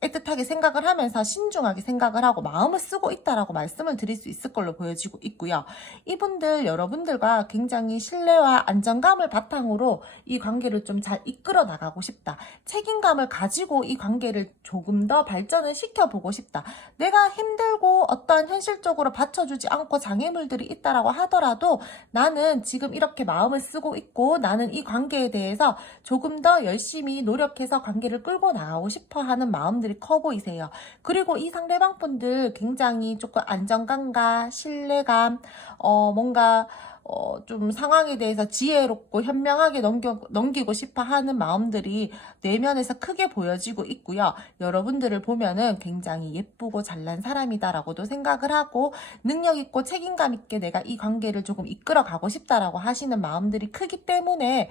애틋하게 생각을 하면서 신중하게 생각을 하고 마음을 쓰고 있다라고 말씀을 드릴 수 있을 걸로 보여지고 있고요. 이분들 여러분들과 굉장히 신뢰와 안정감을 바탕으로 이 관계를 좀 잘 이끌어 나가고 싶다. 책임감을 가지고 이 관계를 조금 더 발전을 시켜보고 싶다. 내가 힘들고 어떠한 현실적으로 받쳐주지 않고 장애물들이 있다라고 하더라도 나는 지금 이렇게 마음을 쓰고 있고 나는 이 관계에 대해서 조금 더 열심히 노력해서 관계를 끌고 나가고 싶어 하는 마음들이 커 보이세요. 그리고 이 상대방 분들 굉장히 조금 안정감과 신뢰감, 뭔가 좀 상황에 대해서 지혜롭고 현명하게 넘기고 싶어 하는 마음들이 내면에서 크게 보여지고 있고요. 여러분들을 보면은 굉장히 예쁘고 잘난 사람이다라고도 생각을 하고, 능력 있고 책임감 있게 내가 이 관계를 조금 이끌어 가고 싶다라고 하시는 마음들이 크기 때문에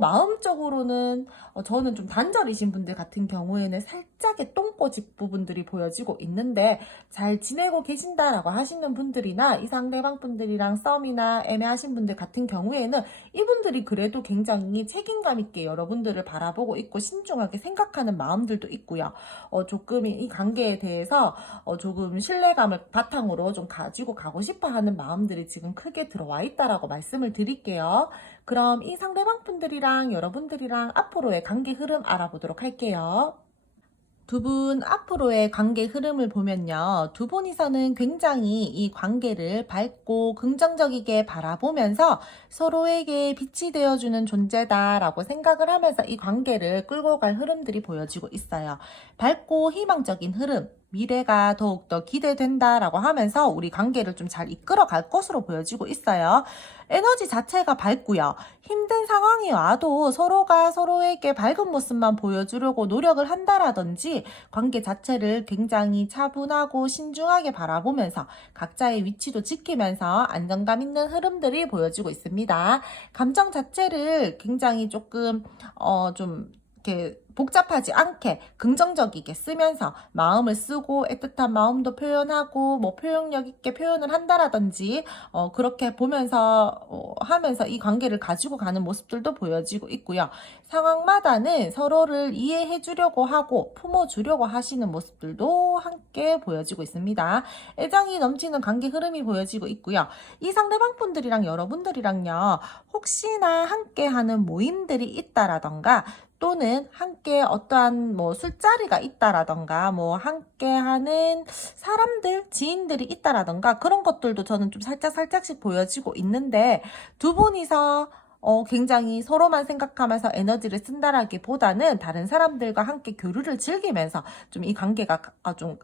마음적으로는 저는 좀 단절이신 분들 같은 경우에는 살짝의 똥꼬집 부분들이 보여지고 있는데, 잘 지내고 계신다라고 하시는 분들이나 이 상대방 분들이랑 썸이나 애매하신 분들 같은 경우에는 이분들이 그래도 굉장히 책임감 있게 여러분들을 바라보고 있고 신중하게 생각하는 마음들도 있고요. 조금 이 관계에 대해서 조금 신뢰감을 바탕으로 좀 가지고 가고 싶어 하는 마음들이 지금 크게 들어와 있다라고 말씀을 드릴게요. 그럼 이 상대방 분들이랑 여러분들이랑 앞으로의 관계 흐름 알아보도록 할게요. 두 분 앞으로의 관계 흐름을 보면요. 두 분이서는 굉장히 이 관계를 밝고 긍정적이게 바라보면서 서로에게 빛이 되어주는 존재다라고 생각을 하면서 이 관계를 끌고 갈 흐름들이 보여지고 있어요. 밝고 희망적인 흐름, 미래가 더욱더 기대된다라고 하면서 우리 관계를 좀 잘 이끌어 갈 것으로 보여지고 있어요. 에너지 자체가 밝고요. 힘든 상황이 와도 서로가 서로에게 밝은 모습만 보여주려고 노력을 한다라든지 관계 자체를 굉장히 차분하고 신중하게 바라보면서 각자의 위치도 지키면서 안정감 있는 흐름들이 보여지고 있습니다. 감정 자체를 굉장히 조금 좀 이렇게 복잡하지 않게 긍정적이게 쓰면서 마음을 쓰고 애틋한 마음도 표현하고 뭐 표현력 있게 표현을 한다라든지 그렇게 보면서 하면서 이 관계를 가지고 가는 모습들도 보여지고 있고요. 상황마다는 서로를 이해해 주려고 하고 품어주려고 하시는 모습들도 함께 보여지고 있습니다. 애정이 넘치는 관계 흐름이 보여지고 있고요. 이 상대방 분들이랑 여러분들이랑요, 혹시나 함께 하는 모임들이 있다라던가 또는 함께 어떠한 뭐 술자리가 있다라던가 뭐 함께 하는 사람들, 지인들이 있다라던가 그런 것들도 저는 좀 살짝씩 보여지고 있는데, 두 분이서 굉장히 서로만 생각하면서 에너지를 쓴다라기보다는 다른 사람들과 함께 교류를 즐기면서 좀 이 관계가 좀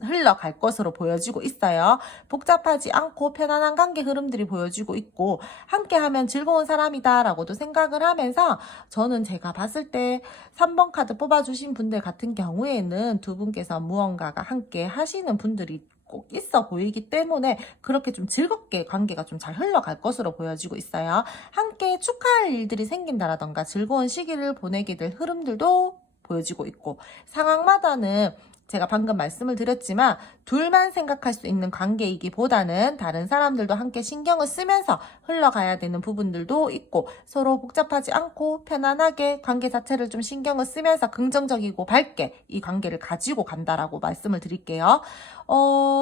흘러갈 것으로 보여지고 있어요. 복잡하지 않고 편안한 관계 흐름들이 보여지고 있고, 함께하면 즐거운 사람이다라고도 생각을 하면서 저는 제가 봤을 때 3번 카드 뽑아주신 분들 같은 경우에는 두 분께서 무언가가 함께 하시는 분들이 꼭 있어 보이기 때문에 그렇게 좀 즐겁게 관계가 좀 잘 흘러갈 것으로 보여지고 있어요. 함께 축하할 일들이 생긴다라던가 즐거운 시기를 보내게 될 흐름들도 보여지고 있고, 상황마다는 제가 방금 말씀을 드렸지만 둘만 생각할 수 있는 관계이기보다는 다른 사람들도 함께 신경을 쓰면서 흘러가야 되는 부분들도 있고, 서로 복잡하지 않고 편안하게 관계 자체를 좀 신경을 쓰면서 긍정적이고 밝게 이 관계를 가지고 간다라고 말씀을 드릴게요.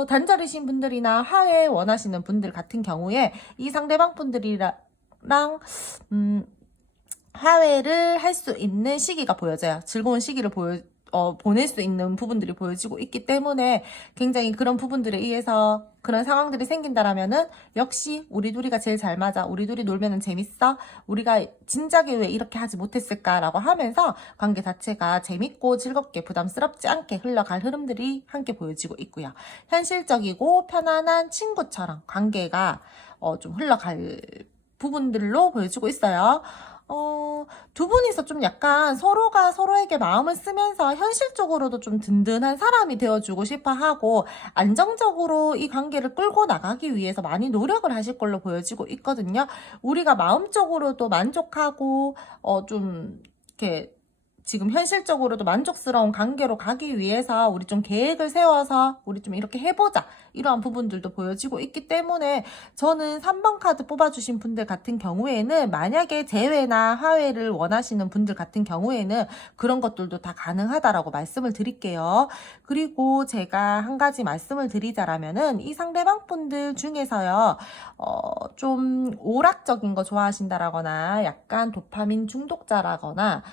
단절이신 분들이나 하회 원하시는 분들 같은 경우에 이 상대방 분들이랑 하회를 할 수 있는 시기가 보여져요. 즐거운 시기를 보낼 수 있는 부분들이 보여지고 있기 때문에 굉장히 그런 부분들에 의해서 그런 상황들이 생긴다라면은 역시 우리 둘이가 제일 잘 맞아, 우리 둘이 놀면은 재밌어, 우리가 진작에 왜 이렇게 하지 못했을까라고 하면서 관계 자체가 재밌고 즐겁게 부담스럽지 않게 흘러갈 흐름들이 함께 보여지고 있고요. 현실적이고 편안한 친구처럼 관계가 좀 흘러갈 부분들로 보여지고 있어요. 두 분이서 좀 약간 서로가 서로에게 마음을 쓰면서 현실적으로도 좀 든든한 사람이 되어주고 싶어 하고, 안정적으로 이 관계를 끌고 나가기 위해서 많이 노력을 하실 걸로 보여지고 있거든요. 우리가 마음적으로도 만족하고, 좀, 이렇게, 지금 현실적으로도 만족스러운 관계로 가기 위해서 우리 좀 계획을 세워서 우리 좀 이렇게 해보자, 이러한 부분들도 보여지고 있기 때문에 저는 3번 카드 뽑아주신 분들 같은 경우에는 만약에 재회나 하회를 원하시는 분들 같은 경우에는 그런 것들도 다 가능하다라고 말씀을 드릴게요. 그리고 제가 한 가지 말씀을 드리자라면은 이 상대방 분들 중에서요, 좀 오락적인 거 좋아하신다라거나 약간 도파민 중독자라거나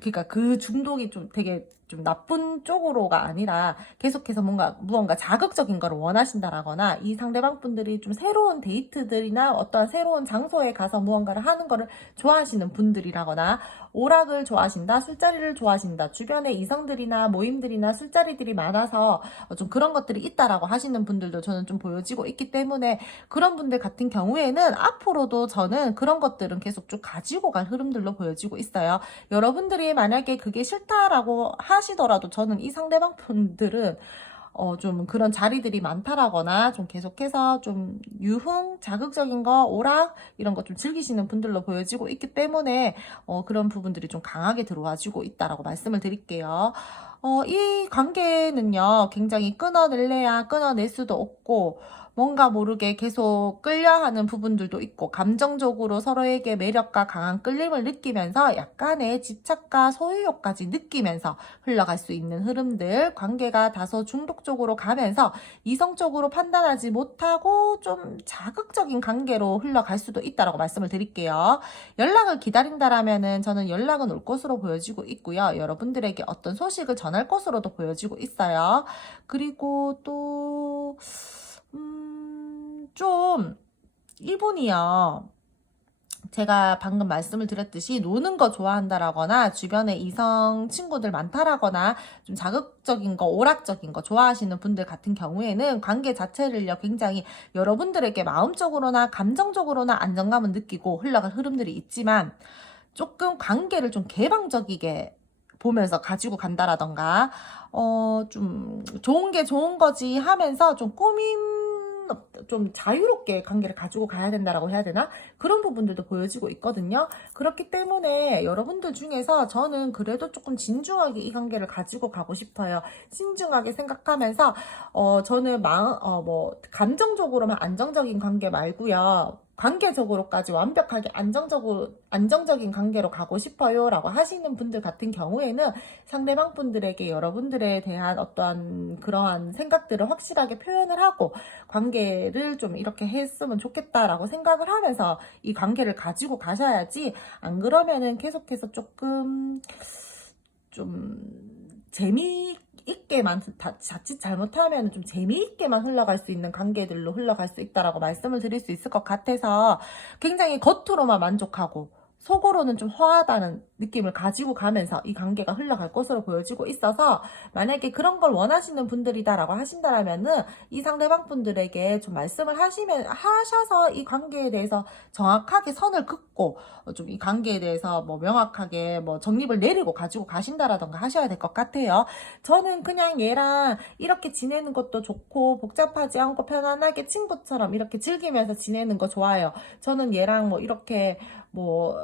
그러니까 그 중독이 좀 되게 좀 나쁜 쪽으로가 아니라 계속해서 무언가 자극적인 걸 원하신다라거나 이 상대방 분들이 좀 새로운 데이트들이나 어떠한 새로운 장소에 가서 무언가를 하는 거를 좋아하시는 분들이라거나 오락을 좋아하신다, 술자리를 좋아하신다, 주변에 이성들이나 모임들이나 술자리들이 많아서 좀 그런 것들이 있다라고 하시는 분들도 저는 좀 보여지고 있기 때문에 그런 분들 같은 경우에는 앞으로도 저는 그런 것들은 계속 쭉 가지고 갈 흐름들로 보여지고 있어요. 여러분들이 만약에 그게 싫다라고 하시더라도 저는 이 상대방 분들은 좀 그런 자리들이 많다라거나 좀 계속해서 좀 유흥, 자극적인 거, 오락 이런 거 좀 즐기시는 분들로 보여지고 있기 때문에 그런 부분들이 좀 강하게 들어와지고 있다라고 말씀을 드릴게요. 이 관계는요, 굉장히 끊어낼래야 끊어낼 수도 없고, 뭔가 모르게 계속 끌려하는 부분들도 있고, 감정적으로 서로에게 매력과 강한 끌림을 느끼면서 약간의 집착과 소유욕까지 느끼면서 흘러갈 수 있는 흐름들, 관계가 다소 중독적으로 가면서 이성적으로 판단하지 못하고 좀 자극적인 관계로 흘러갈 수도 있다라고 말씀을 드릴게요. 연락을 기다린다라면은 저는 연락은 올 것으로 보여지고 있고요. 여러분들에게 어떤 소식을 전할 것으로도 보여지고 있어요. 그리고 또 좀 이분이요. 제가 방금 말씀을 드렸듯이 노는 거 좋아한다라거나 주변에 이성 친구들 많다라거나 좀 자극적인 거, 오락적인 거 좋아하시는 분들 같은 경우에는 관계 자체를요 굉장히 여러분들에게 마음적으로나 감정적으로나 안정감을 느끼고 흘러갈 흐름들이 있지만 조금 관계를 좀 개방적이게 보면서 가지고 간다라던가 좀 좋은 게 좋은 거지 하면서 좀 자유롭게 관계를 가지고 가야 된다라고 해야 되나? 그런 부분들도 보여지고 있거든요. 그렇기 때문에 여러분들 중에서 저는 그래도 조금 진중하게 이 관계를 가지고 가고 싶어요. 신중하게 생각하면서 저는 감정적으로만 안정적인 관계 말고요. 관계적으로까지 완벽하게 안정적인 관계로 가고 싶어요 라고 하시는 분들 같은 경우에는 상대방 분들에게 여러분들에 대한 어떠한 그러한 생각들을 확실하게 표현을 하고 관계를 좀 이렇게 했으면 좋겠다라고 생각을 하면서 이 관계를 가지고 가셔야지, 안 그러면은 계속해서 조금 좀 재미있게만 자칫 잘못하면 좀 재미있게만 흘러갈 수 있는 관계들로 흘러갈 수 있다라고 말씀을 드릴 수 있을 것 같아서 굉장히 겉으로만 만족하고 속으로는 좀 허하다는 느낌을 가지고 가면서 이 관계가 흘러갈 것으로 보여지고 있어서 만약에 그런 걸 원하시는 분들이다라고 하신다라면은 이 상대방 분들에게 좀 말씀을 하셔서 이 관계에 대해서 정확하게 선을 긋고 좀 이 관계에 대해서 뭐 명확하게 뭐 정립을 내리고 가지고 가신다라던가 하셔야 될 것 같아요. 저는 그냥 얘랑 이렇게 지내는 것도 좋고 복잡하지 않고 편안하게 친구처럼 이렇게 즐기면서 지내는 거 좋아요. 저는 얘랑 뭐 이렇게 뭐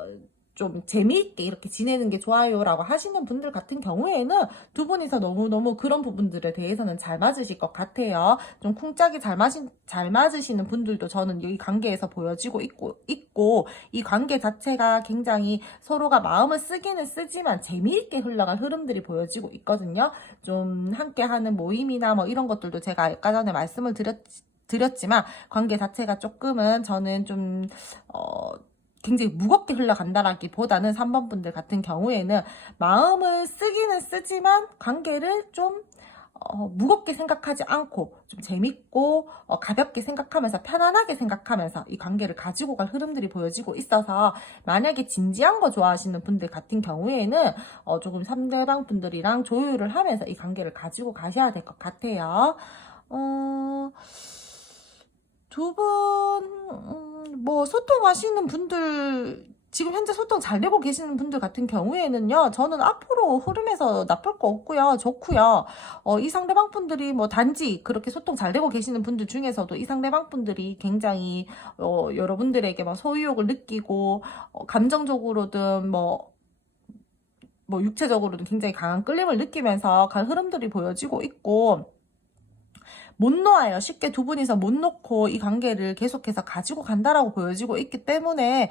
좀 재미있게 이렇게 지내는 게 좋아요 라고 하시는 분들 같은 경우에는 두 분이서 너무너무 그런 부분들에 대해서는 잘 맞으실 것 같아요. 좀 쿵짝이 잘 맞으시는 분들도 저는 이 관계에서 보여지고 있고 이 관계 자체가 굉장히 서로가 마음을 쓰기는 쓰지만 재미있게 흘러갈 흐름들이 보여지고 있거든요. 좀 함께 하는 모임이나 뭐 이런 것들도 제가 아까 전에 말씀을 드렸지만 관계 자체가 조금은 저는 좀 굉장히 무겁게 흘러간다라기보다는 3번 분들 같은 경우에는 마음을 쓰기는 쓰지만 관계를 좀 무겁게 생각하지 않고 좀 재밌고 가볍게 생각하면서 편안하게 생각하면서 이 관계를 가지고 갈 흐름들이 보여지고 있어서 만약에 진지한 거 좋아하시는 분들 같은 경우에는 조금 상대방 분들이랑 조율을 하면서 이 관계를 가지고 가셔야 될 것 같아요. 두 분, 뭐, 소통하시는 분들, 지금 현재 소통 잘 되고 계시는 분들 같은 경우에는요, 저는 앞으로 흐름에서 나쁠 거 없고요, 좋고요. 이 상대방 분들이 뭐 단지 그렇게 소통 잘 되고 계시는 분들 중에서도 이 상대방 분들이 굉장히, 여러분들에게 막 소유욕을 느끼고, 감정적으로든 뭐 육체적으로도 굉장히 강한 끌림을 느끼면서 갈 흐름들이 보여지고 있고, 못 놓아요. 쉽게 두 분이서 못 놓고 이 관계를 계속해서 가지고 간다라고 보여지고 있기 때문에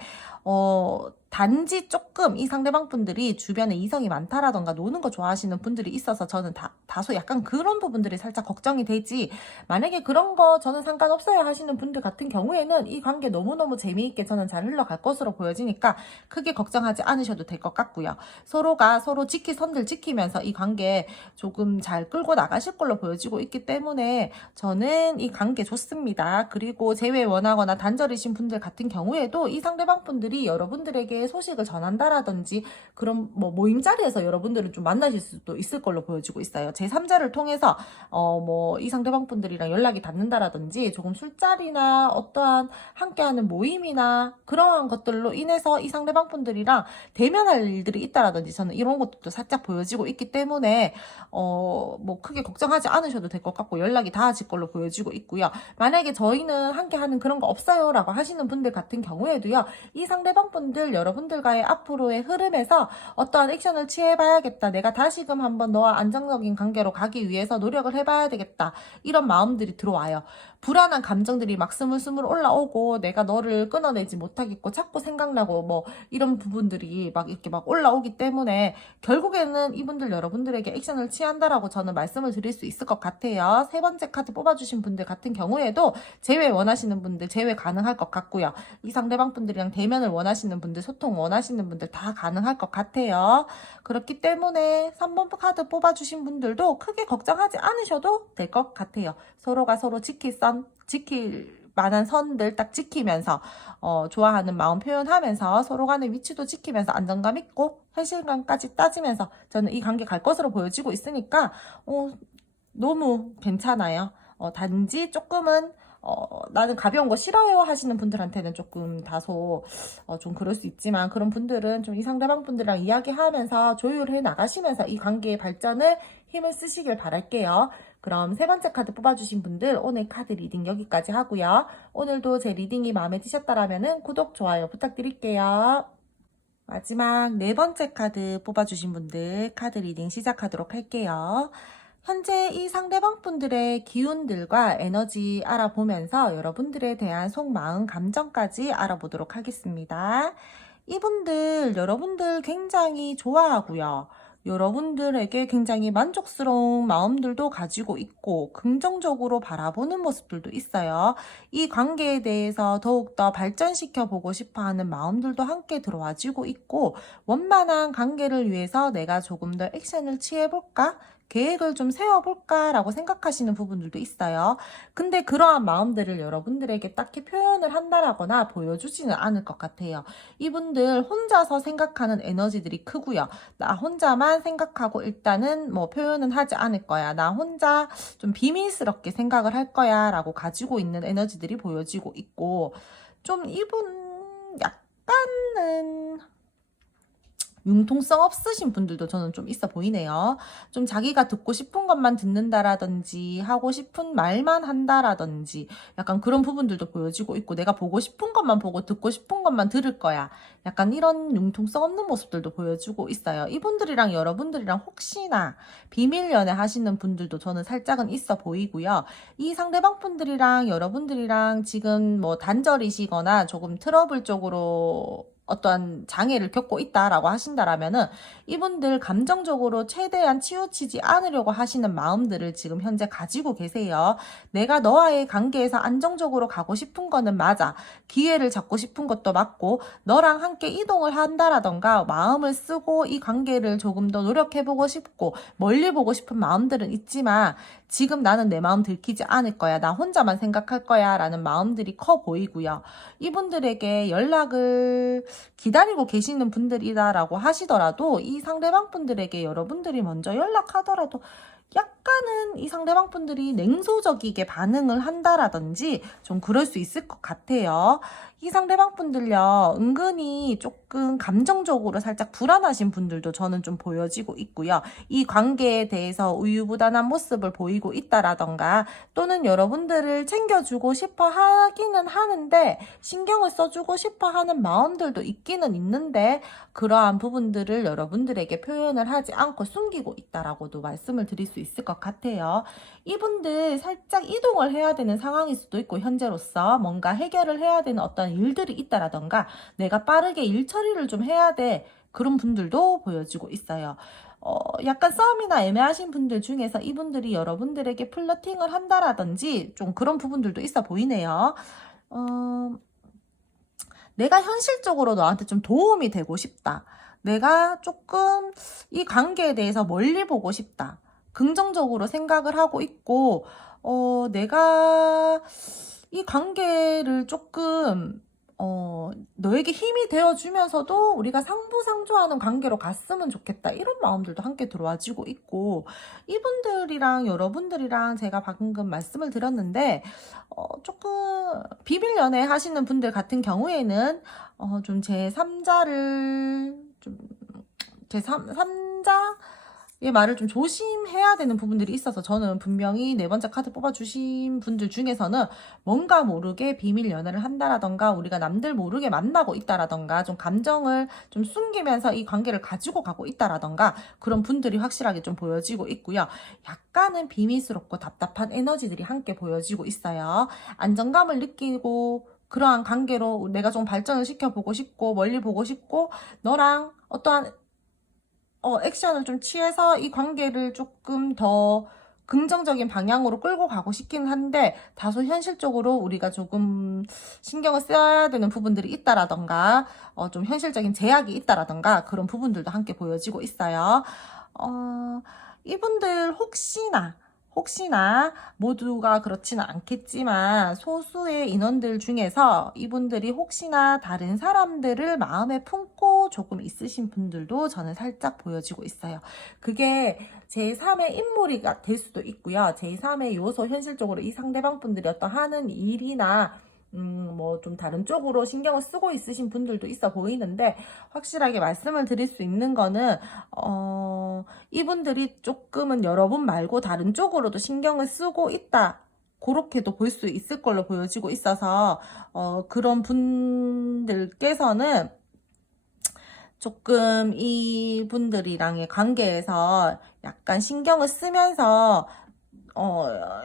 단지 조금 이 상대방 분들이 주변에 이성이 많다라던가 노는 거 좋아하시는 분들이 있어서 저는 다소 약간 그런 부분들이 살짝 걱정이 되지, 만약에 그런 거 저는 상관없어요 하시는 분들 같은 경우에는 이 관계 너무너무 재미있게 저는 잘 흘러갈 것으로 보여지니까 크게 걱정하지 않으셔도 될 것 같고요. 서로가 서로 지킬 선들 지키면서 이 관계 조금 잘 끌고 나가실 걸로 보여지고 있기 때문에 저는 이 관계 좋습니다. 그리고 재회 원하거나 단절이신 분들 같은 경우에도 이 상대방 분들이 여러분들에게 소식을 전한다라든지 그런 뭐 모임 자리에서 여러분들은 좀 만나실 수도 있을 걸로 보여지고 있어요. 제3자를 통해서 뭐 이 상대방 분들이랑 연락이 닿는다라든지 조금 술자리나 어떠한 함께하는 모임이나 그러한 것들로 인해서 이 상대방 분들이랑 대면할 일들이 있다라든지 저는 이런 것도 살짝 보여지고 있기 때문에 뭐 크게 걱정하지 않으셔도 될 것 같고 연락이 닿아질 걸로 보여지고 있고요. 만약에 저희는 함께하는 그런 거 없어요 라고 하시는 분들 같은 경우에도요, 이 상대방 분들 여러분들과의 앞으로의 흐름에서 어떠한 액션을 취해봐야겠다, 내가 다시금 한번 너와 안정적인 관계로 가기 위해서 노력을 해봐야 되겠다, 이런 마음들이 들어와요. 불안한 감정들이 막 스물스물 올라오고 내가 너를 끊어내지 못하겠고 자꾸 생각나고 뭐 이런 부분들이 막 이렇게 막 올라오기 때문에 결국에는 이분들 여러분들에게 액션을 취한다라고 저는 말씀을 드릴 수 있을 것 같아요. 세 번째 카드 뽑아주신 분들 같은 경우에도 재회 원하시는 분들 재회 가능할 것 같고요. 이 상대방 분들이랑 대면을 원하시는 분들, 소통 원하시는 분들 다 가능할 것 같아요. 그렇기 때문에 3번 카드 뽑아주신 분들도 크게 걱정하지 않으셔도 될 것 같아요. 서로가 서로 지킬 만한 선들 딱 지키면서 좋아하는 마음 표현하면서 서로 간의 위치도 지키면서 안정감 있고 현실감까지 따지면서 저는 이 관계 갈 것으로 보여지고 있으니까 너무 괜찮아요. 단지 조금은 나는 가벼운 거 싫어요 하시는 분들한테는 조금 다소 좀 그럴 수 있지만, 그런 분들은 좀 이 상대방 분들이랑 이야기하면서 조율해 나가시면서 이 관계의 발전을 힘을 쓰시길 바랄게요. 그럼 세 번째 카드 뽑아주신 분들 오늘 카드 리딩 여기까지 하고요. 오늘도 제 리딩이 마음에 드셨다라면 구독, 좋아요 부탁드릴게요. 마지막 네 번째 카드 뽑아주신 분들 카드 리딩 시작하도록 할게요. 현재 이 상대방 분들의 기운들과 에너지 알아보면서 여러분들에 대한 속마음, 감정까지 알아보도록 하겠습니다. 이분들, 여러분들 굉장히 좋아하고요. 여러분들에게 굉장히 만족스러운 마음들도 가지고 있고 긍정적으로 바라보는 모습들도 있어요. 이 관계에 대해서 더욱더 발전시켜 보고 싶어하는 마음들도 함께 들어와지고 있고, 원만한 관계를 위해서 내가 조금 더 액션을 취해볼까? 계획을 좀 세워볼까? 라고 생각하시는 부분들도 있어요. 근데 그러한 마음들을 여러분들에게 딱히 표현을 한다라거나 보여주지는 않을 것 같아요. 이분들 혼자서 생각하는 에너지들이 크고요. 나 혼자만 생각하고 일단은 뭐 표현은 하지 않을 거야, 나 혼자 좀 비밀스럽게 생각을 할 거야 라고 가지고 있는 에너지들이 보여지고 있고, 좀 이분 약간은 융통성 없으신 분들도 저는 좀 있어 보이네요. 좀 자기가 듣고 싶은 것만 듣는다라든지 하고 싶은 말만 한다라든지 약간 그런 부분들도 보여지고 있고, 내가 보고 싶은 것만 보고 듣고 싶은 것만 들을 거야, 약간 이런 융통성 없는 모습들도 보여주고 있어요. 이분들이랑 여러분들이랑 혹시나 비밀 연애 하시는 분들도 저는 살짝은 있어 보이고요. 이 상대방 분들이랑 여러분들이랑 지금 뭐 단절이시거나 조금 트러블 쪽으로 어떠한 장애를 겪고 있다라고 하신다라면은 이분들 감정적으로 최대한 치우치지 않으려고 하시는 마음들을 지금 현재 가지고 계세요. 내가 너와의 관계에서 안정적으로 가고 싶은 거는 맞아, 기회를 잡고 싶은 것도 맞고, 너랑 함께 이동을 한다라던가 마음을 쓰고 이 관계를 조금 더 노력해보고 싶고 멀리 보고 싶은 마음들은 있지만 지금 나는 내 마음 들키지 않을 거야, 나 혼자만 생각할 거야 라는 마음들이 커 보이고요. 이분들에게 연락을 기다리고 계시는 분들이다라고 하시더라도 이 상대방 분들에게 여러분들이 먼저 연락하더라도 약간은 이 상대방 분들이 냉소적이게 반응을 한다라든지 좀 그럴 수 있을 것 같아요. 이 상대방 분들요, 은근히 조금 감정적으로 살짝 불안하신 분들도 저는 좀 보여지고 있고요. 이 관계에 대해서 우유부단한 모습을 보이고 있다라던가, 또는 여러분들을 챙겨주고 싶어 하기는 하는데 신경을 써주고 싶어 하는 마음들도 있기는 있는데 그러한 부분들을 여러분들에게 표현을 하지 않고 숨기고 있다라고도 말씀을 드릴 수 있을 것 같아요. 이분들 살짝 이동을 해야 되는 상황일 수도 있고, 현재로서 뭔가 해결을 해야 되는 어떤 일들이 있다라던가 내가 빠르게 일 처리를 좀 해야 돼. 그런 분들도 보여지고 있어요. 약간 싸움이나 애매하신 분들 중에서 이분들이 여러분들에게 플러팅을 한다라든지 좀 그런 부분들도 있어 보이네요. 내가 현실적으로 너한테 좀 도움이 되고 싶다. 내가 조금 이 관계에 대해서 멀리 보고 싶다. 긍정적으로 생각을 하고 있고, 내가 이 관계를 조금, 너에게 힘이 되어주면서도 우리가 상부상조하는 관계로 갔으면 좋겠다. 이런 마음들도 함께 들어와지고 있고, 이분들이랑 여러분들이랑 제가 방금 말씀을 드렸는데, 조금 비밀 연애 하시는 분들 같은 경우에는, 좀 제3자를, 좀, 제3자? 의 말을 좀 조심해야 되는 부분들이 있어서 저는 분명히 네 번째 카드 뽑아주신 분들 중에서는 뭔가 모르게 비밀 연애를 한다라던가 우리가 남들 모르게 만나고 있다라던가 좀 감정을 좀 숨기면서 이 관계를 가지고 가고 있다라던가 그런 분들이 확실하게 좀 보여지고 있고요. 약간은 비밀스럽고 답답한 에너지들이 함께 보여지고 있어요. 안정감을 느끼고 그러한 관계로 내가 좀 발전을 시켜보고 싶고 멀리 보고 싶고 너랑 어떠한 액션을 좀 취해서 이 관계를 조금 더 긍정적인 방향으로 끌고 가고 싶긴 한데 다소 현실적으로 우리가 조금 신경을 써야 되는 부분들이 있다라던가 좀 현실적인 제약이 있다라던가 그런 부분들도 함께 보여지고 있어요. 이분들 혹시나 모두가 그렇지는 않겠지만 소수의 인원들 중에서 이분들이 혹시나 다른 사람들을 마음에 품고 조금 있으신 분들도 저는 살짝 보여지고 있어요. 그게 제3의 인물이 될 수도 있고요. 제3의 요소 현실적으로 이 상대방 분들이 어떤 하는 일이나 뭐 좀 다른 쪽으로 신경을 쓰고 있으신 분들도 있어 보이는데 확실하게 말씀을 드릴 수 있는 거는 이분들이 조금은 여러분 말고 다른 쪽으로도 신경을 쓰고 있다. 그렇게도 볼 수 있을 걸로 보여지고 있어서 그런 분들께서는 조금 이분들이랑의 관계에서 약간 신경을 쓰면서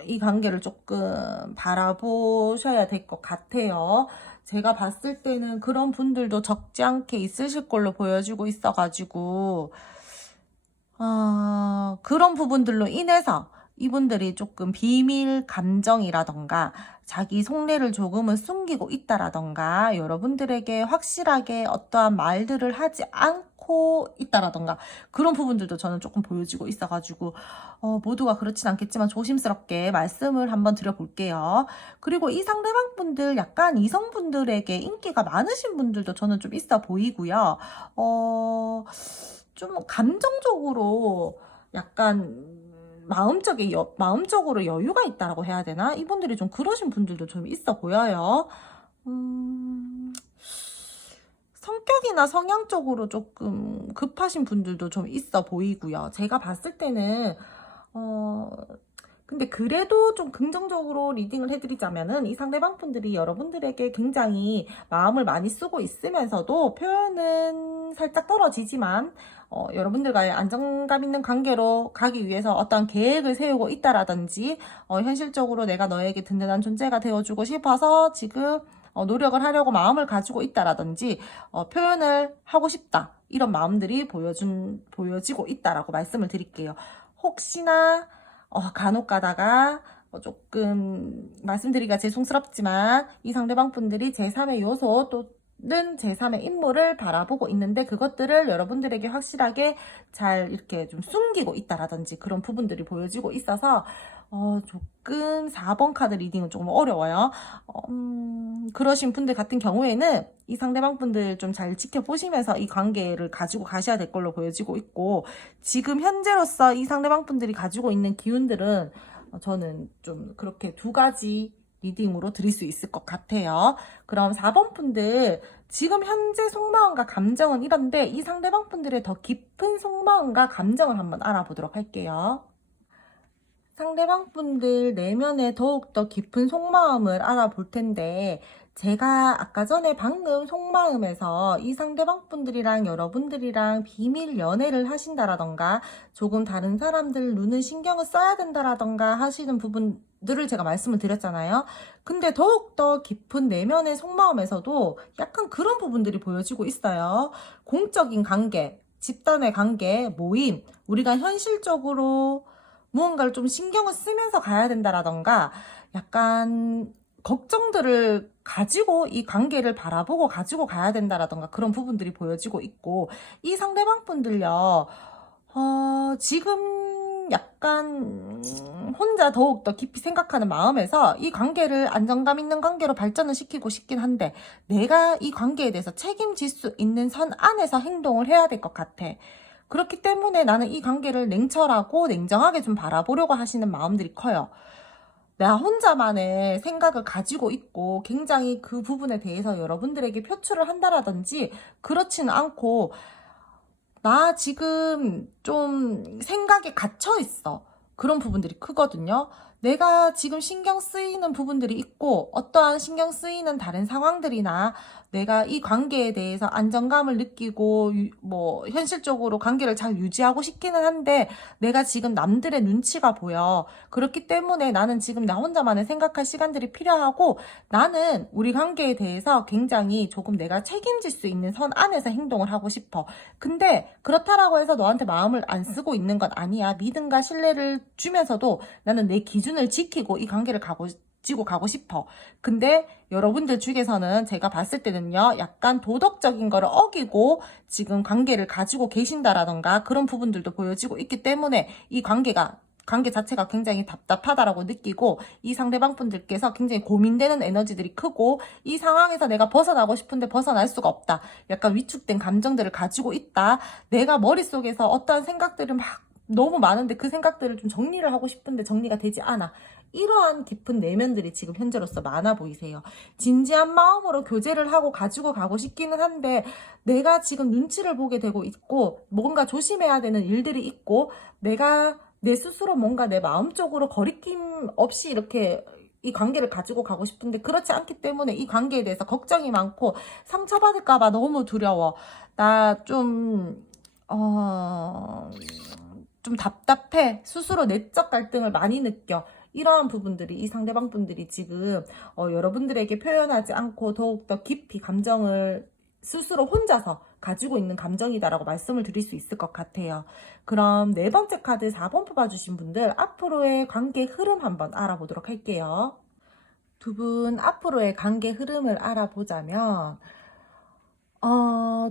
이 관계를 조금 바라보셔야 될 것 같아요. 제가 봤을 때는 그런 분들도 적지 않게 있으실 걸로 보여지고 있어가지고, 그런 부분들로 인해서 이분들이 조금 비밀 감정이라던가 자기 속내를 조금은 숨기고 있다라던가 여러분들에게 확실하게 어떠한 말들을 하지 않고 있다라던가 그런 부분들도 저는 조금 보여지고 있어가지고 모두가 그렇진 않겠지만 조심스럽게 말씀을 한번 드려볼게요. 그리고 이 상대방 분들 약간 이성분들에게 인기가 많으신 분들도 저는 좀 있어 보이고요. 좀 감정적으로 약간 마음적으로 여유가 있다라고 해야 되나? 이분들이 좀 그러신 분들도 좀 있어 보여요. 성격이나 성향적으로 조금 급하신 분들도 좀 있어 보이고요. 제가 봤을 때는 근데 그래도 좀 긍정적으로 리딩을 해드리자면은 이 상대방 분들이 여러분들에게 굉장히 마음을 많이 쓰고 있으면서도 표현은 살짝 떨어지지만 여러분들과의 안정감 있는 관계로 가기 위해서 어떤 계획을 세우고 있다라든지 현실적으로 내가 너에게 든든한 존재가 되어주고 싶어서 지금 노력을 하려고 마음을 가지고 있다라든지 표현을 하고 싶다 이런 마음들이 보여지고 있다라고 말씀을 드릴게요. 혹시나 간혹 가다가 조금 말씀드리기가 죄송스럽지만 이 상대방 분들이 제3의 요소 또는 제3의 인물을 바라보고 있는데 그것들을 여러분들에게 확실하게 잘 이렇게 좀 숨기고 있다라든지 그런 부분들이 보여지고 있어서 조금 4번 카드 리딩은 조금 어려워요. 그러신 분들 같은 경우에는 이 상대방 분들 좀 잘 지켜보시면서 이 관계를 가지고 가셔야 될 걸로 보여지고 있고 지금 현재로서 이 상대방 분들이 가지고 있는 기운들은 저는 좀 그렇게 두 가지 리딩으로 드릴 수 있을 것 같아요. 그럼 4번 분들 지금 현재 속마음과 감정은 이런데 이 상대방 분들의 더 깊은 속마음과 감정을 한번 알아보도록 할게요. 상대방 분들 내면의 더욱더 깊은 속마음을 알아볼 텐데, 제가 아까 전에 방금 속마음에서 이 상대방 분들이랑 여러분들이랑 비밀 연애를 하신다라던가, 조금 다른 사람들 눈은 신경을 써야 된다라던가 하시는 부분들을 제가 말씀을 드렸잖아요. 근데 더욱더 깊은 내면의 속마음에서도 약간 그런 부분들이 보여지고 있어요. 공적인 관계, 집단의 관계, 모임, 우리가 현실적으로 무언가를 좀 신경을 쓰면서 가야 된다라던가, 약간 걱정들을 가지고 이 관계를 바라보고 가지고 가야 된다라던가 그런 부분들이 보여지고 있고, 이 상대방 분들요, 지금 약간 혼자 더욱더 깊이 생각하는 마음에서 이 관계를 안정감 있는 관계로 발전을 시키고 싶긴 한데, 내가 이 관계에 대해서 책임질 수 있는 선 안에서 행동을 해야 될 것 같아. 그렇기 때문에 나는 이 관계를 냉철하고 냉정하게 좀 바라보려고 하시는 마음들이 커요. 내가 혼자만의 생각을 가지고 있고 굉장히 그 부분에 대해서 여러분들에게 표출을 한다라든지 그렇지는 않고, 나 지금 좀 생각에 갇혀 있어. 그런 부분들이 크거든요. 내가 지금 신경 쓰이는 부분들이 있고, 어떠한 신경 쓰이는 다른 상황들이나 내가 이 관계에 대해서 안정감을 느끼고 현실적으로 관계를 잘 유지하고 싶기는 한데, 내가 지금 남들의 눈치가 보여. 그렇기 때문에 나는 지금 나 혼자만의 생각할 시간들이 필요하고, 나는 우리 관계에 대해서 굉장히 조금 내가 책임질 수 있는 선 안에서 행동을 하고 싶어. 근데 그렇다라고 해서 너한테 마음을 안 쓰고 있는 건 아니야. 믿음과 신뢰를 주면서도 나는 내 기준을 지키고 이 관계를 지고 가고 싶어. 근데 여러분들 중에서는 제가 봤을 때는요, 약간 도덕적인 거를 어기고 지금 관계를 가지고 계신다라던가 그런 부분들도 보여지고 있기 때문에 이 관계 자체가 굉장히 답답하다라고 느끼고, 이 상대방 분들께서 굉장히 고민되는 에너지들이 크고, 이 상황에서 내가 벗어나고 싶은데 벗어날 수가 없다. 약간 위축된 감정들을 가지고 있다. 내가 머릿속에서 어떠한 생각들을 막 너무 많은데 그 생각들을 좀 정리를 하고 싶은데 정리가 되지 않아. 이러한 깊은 내면들이 지금 현재로서 많아 보이세요. 진지한 마음으로 교제를 하고 가지고 가고 싶기는 한데, 내가 지금 눈치를 보게 되고 있고 뭔가 조심해야 되는 일들이 있고, 내가 내 스스로 뭔가 내 마음적으로 거리낌 없이 이렇게 이 관계를 가지고 가고 싶은데 그렇지 않기 때문에 이 관계에 대해서 걱정이 많고 상처받을까봐 너무 두려워. 나 좀 답답해. 스스로 내적 갈등을 많이 느껴. 이러한 부분들이 이 상대방 분들이 지금 여러분들에게 표현하지 않고 더욱더 깊이 감정을 스스로 혼자서 가지고 있는 감정이다라고 말씀을 드릴 수 있을 것 같아요. 그럼 네 번째 카드 4번 뽑아주신 분들 앞으로의 관계 흐름 한번 알아보도록 할게요. 두 분 앞으로의 관계 흐름을 알아보자면,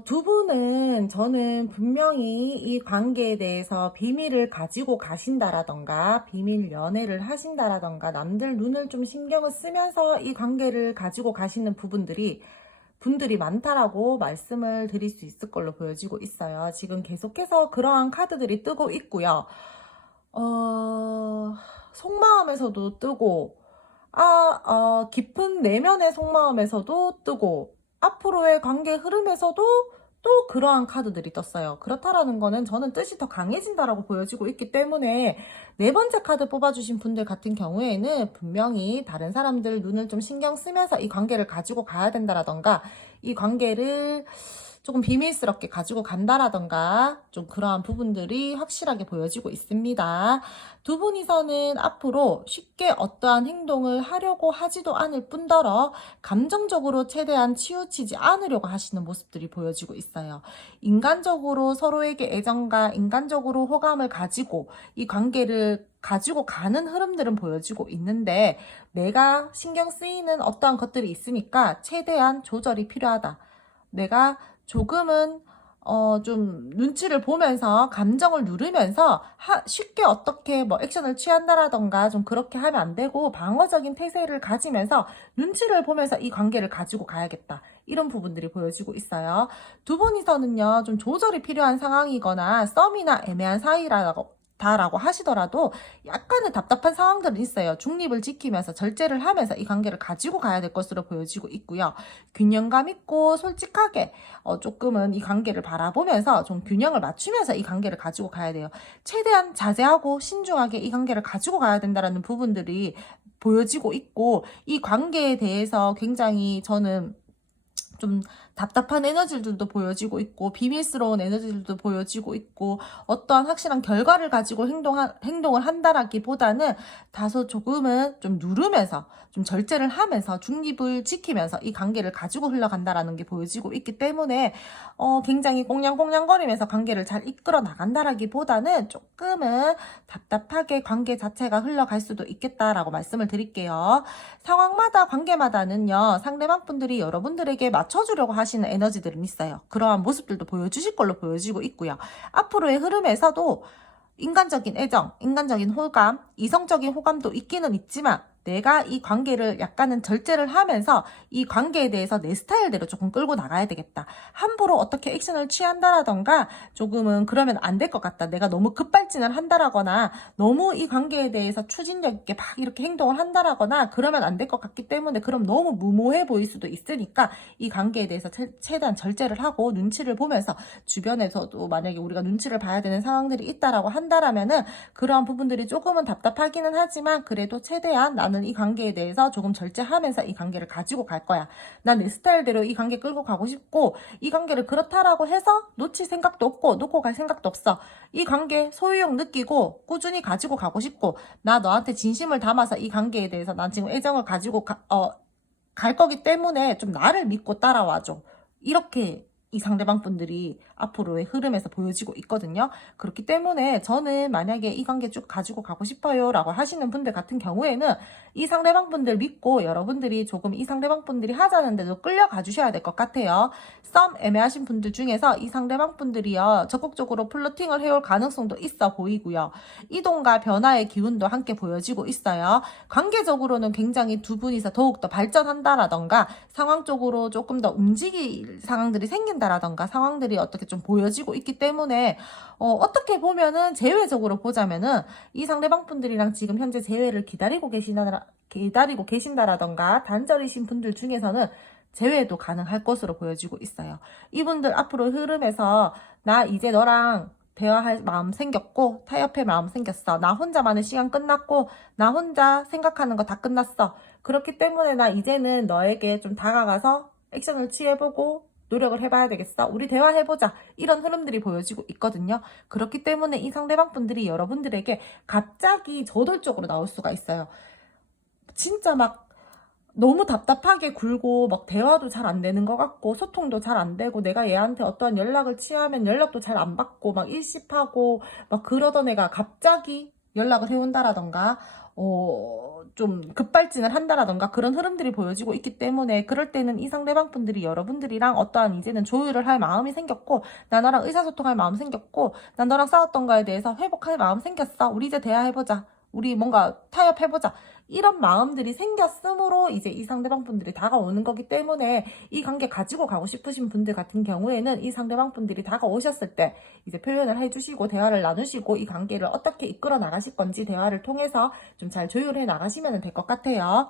두 분은 저는 분명히 이 관계에 대해서 비밀을 가지고 가신다라던가, 비밀 연애를 하신다라던가, 남들 눈을 좀 신경을 쓰면서 이 관계를 가지고 가시는 분들이 많다라고 말씀을 드릴 수 있을 걸로 보여지고 있어요. 지금 계속해서 그러한 카드들이 뜨고 있고요. 속마음에서도 뜨고, 깊은 내면의 속마음에서도 뜨고, 앞으로의 관계 흐름에서도 또 그러한 카드들이 떴어요. 그렇다라는 거는 저는 뜻이 더 강해진다라고 보여지고 있기 때문에, 네 번째 카드 뽑아주신 분들 같은 경우에는 분명히 다른 사람들 눈을 좀 신경 쓰면서 이 관계를 가지고 가야 된다라던가, 이 관계를 조금 비밀스럽게 가지고 간다라던가 좀 그러한 부분들이 확실하게 보여지고 있습니다. 두 분이서는 앞으로 쉽게 어떠한 행동을 하려고 하지도 않을 뿐더러 감정적으로 최대한 치우치지 않으려고 하시는 모습들이 보여지고 있어요. 인간적으로 서로에게 애정과 인간적으로 호감을 가지고 이 관계를 가지고 가는 흐름들은 보여지고 있는데, 내가 신경 쓰이는 어떠한 것들이 있으니까 최대한 조절이 필요하다. 내가 조금은 좀 눈치를 보면서 감정을 누르면서 쉽게 어떻게 액션을 취한다라던가 좀 그렇게 하면 안 되고, 방어적인 태세를 가지면서 눈치를 보면서 이 관계를 가지고 가야겠다. 이런 부분들이 보여지고 있어요. 두 분이서는요, 좀 조절이 필요한 상황이거나 썸이나 애매한 사이라고 다라고 하시더라도 약간의 답답한 상황들은 있어요. 중립을 지키면서 절제를 하면서 이 관계를 가지고 가야 될 것으로 보여지고 있고요. 균형감 있고 솔직하게 조금은 이 관계를 바라보면서 좀 균형을 맞추면서 이 관계를 가지고 가야 돼요. 최대한 자제하고 신중하게 이 관계를 가지고 가야 된다라는 부분들이 보여지고 있고, 이 관계에 대해서 굉장히 저는 좀 답답한 에너지들도 보여지고 있고, 비밀스러운 에너지들도 보여지고 있고, 어떠한 확실한 결과를 가지고 행동을 한다라기보다는 다소 조금은 좀 누르면서, 좀 절제를 하면서, 중립을 지키면서 이 관계를 가지고 흘러간다라는 게 보여지고 있기 때문에, 굉장히 꽁냥꽁냥거리면서 관계를 잘 이끌어 나간다라기보다는 조금은 답답하게 관계 자체가 흘러갈 수도 있겠다라고 말씀을 드릴게요. 상황마다 관계마다는요, 상대방 분들이 여러분들에게 맞춰주려고 하시는 에너지들은 있어요. 그러한 모습들도 보여주실 걸로 보여지고 있고요. 앞으로의 흐름에서도 인간적인 애정, 인간적인 호감, 이성적인 호감도 있기는 있지만, 내가 이 관계를 약간은 절제를 하면서 이 관계에 대해서 내 스타일대로 조금 끌고 나가야 되겠다. 함부로 어떻게 액션을 취한다라던가, 조금은 그러면 안 될 것 같다. 내가 너무 급발진을 한다라거나, 너무 이 관계에 대해서 추진력 있게 막 이렇게 행동을 한다라거나, 그러면 안 될 것 같기 때문에, 그럼 너무 무모해 보일 수도 있으니까 이 관계에 대해서 최대한 절제를 하고 눈치를 보면서, 주변에서도 만약에 우리가 눈치를 봐야 되는 상황들이 있다라고 한다라면은 그러한 부분들이 조금은 답답하기는 하지만, 그래도 최대한 나는 이 관계에 대해서 조금 절제하면서 이 관계를 가지고 갈 거야. 난 내 스타일대로 이 관계 끌고 가고 싶고, 이 관계를 그렇다라고 해서 놓칠 생각도 없고 놓고 갈 생각도 없어. 이 관계 소유욕 느끼고 꾸준히 가지고 가고 싶고, 나 너한테 진심을 담아서 이 관계에 대해서 난 지금 애정을 가지고 갈 거기 때문에 좀 나를 믿고 따라와줘. 이렇게 이 상대방 분들이 앞으로의 흐름에서 보여지고 있거든요. 그렇기 때문에 저는 만약에 이 관계 쭉 가지고 가고 싶어요 라고 하시는 분들 같은 경우에는 이 상대방 분들 믿고 여러분들이 조금 이 상대방 분들이 하자는 데도 끌려가 주셔야 될 것 같아요. 썸 애매하신 분들 중에서 이 상대방 분들이요, 적극적으로 플러팅을 해올 가능성도 있어 보이고요. 이동과 변화의 기운도 함께 보여지고 있어요. 관계적으로는 굉장히 두 분이서 더욱더 발전한다라던가, 상황적으로 조금 더 움직일 상황들이 생긴다라던가, 상황들이 어떻게 좀 보여지고 있기 때문에 어떻게 보면은 재회적으로 보자면은 이 상대방 분들이랑 지금 현재 재회를 기다리고 계신다라던가 단절이신 분들 중에서는 재회도 가능할 것으로 보여지고 있어요. 이분들 앞으로 흐름에서 나 이제 너랑 대화할 마음 생겼고, 타협할 마음 생겼어. 나 혼자만의 시간 끝났고, 나 혼자 생각하는 거 다 끝났어. 그렇기 때문에 나 이제는 너에게 좀 다가가서 액션을 취해보고 노력을 해봐야 되겠어. 우리 대화해보자. 이런 흐름들이 보여지고 있거든요. 그렇기 때문에 이 상대방 분들이 여러분들에게 갑자기 저돌적으로 나올 수가 있어요. 진짜 막 너무 답답하게 굴고, 막 대화도 잘 안 되는 것 같고, 소통도 잘 안 되고, 내가 얘한테 어떠한 연락을 취하면 연락도 잘 안 받고, 막 일십하고, 막 그러던 애가 갑자기 연락을 해온다라던가, 좀 급발진을 한다라던가, 그런 흐름들이 보여지고 있기 때문에, 그럴 때는 이 상대방 분들이 여러분들이랑 어떠한 이제는 조율을 할 마음이 생겼고, 나 너랑 의사소통할 마음 생겼고, 난 너랑 싸웠던 거에 대해서 회복할 마음 생겼어. 우리 이제 대화해보자. 우리 뭔가 타협해보자. 이런 마음들이 생겼으므로 이제 이 상대방 분들이 다가오는 거기 때문에, 이 관계 가지고 가고 싶으신 분들 같은 경우에는 이 상대방 분들이 다가오셨을 때 이제 표현을 해주시고 대화를 나누시고 이 관계를 어떻게 이끌어 나가실 건지 대화를 통해서 좀 잘 조율해 나가시면 될 것 같아요.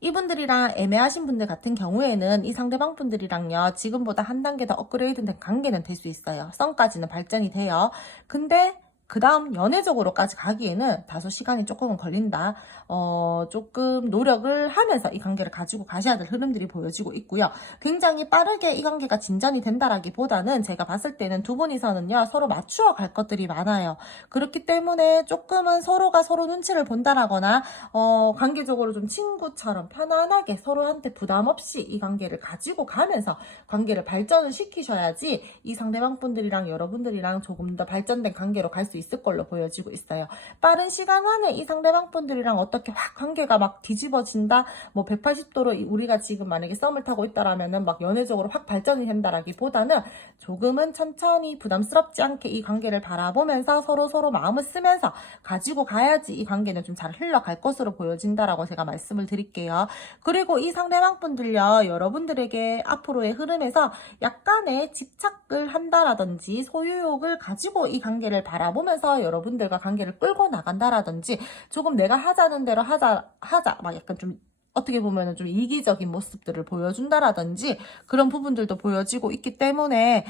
이분들이랑 애매하신 분들 같은 경우에는 이 상대방 분들이랑요, 지금보다 한 단계 더 업그레이드된 관계는 될 수 있어요. 썸까지는 발전이 돼요. 근데 그 다음 연애적으로까지 가기에는 다소 시간이 조금은 걸린다. 조금 노력을 하면서 이 관계를 가지고 가셔야 될 흐름들이 보여지고 있고요. 굉장히 빠르게 이 관계가 진전이 된다라기보다는 제가 봤을 때는 두 분이서는요, 서로 맞추어 갈 것들이 많아요. 그렇기 때문에 조금은 서로가 서로 눈치를 본다라거나, 관계적으로 좀 친구처럼 편안하게 서로한테 부담 없이 이 관계를 가지고 가면서 관계를 발전을 시키셔야지 이 상대방 분들이랑 여러분들이랑 조금 더 발전된 관계로 갈 수 있을 걸로 보여지고 있어요. 빠른 시간 안에 이 상대방 분들이랑 어떻게 확 관계가 막 뒤집어진다, 뭐 180도로 우리가 지금 만약에 썸을 타고 있다라면은 막 연애적으로 확 발전이 된다라기보다는 조금은 천천히 부담스럽지 않게 이 관계를 바라보면서 서로 마음을 쓰면서 가지고 가야지 이 관계는 좀 잘 흘러갈 것으로 보여진다라고 제가 말씀을 드릴게요. 그리고 이 상대방 분들요, 여러분들에게 앞으로의 흐름에서 약간의 집착을 한다라든지 소유욕을 가지고 이 관계를 바라보면서 그러면서 여러분들과 관계를 끌고 나간다라든지 조금 내가 하자는 대로 하자 막 약간 좀 어떻게 보면은 좀 이기적인 모습들을 보여준다라든지 그런 부분들도 보여지고 있기 때문에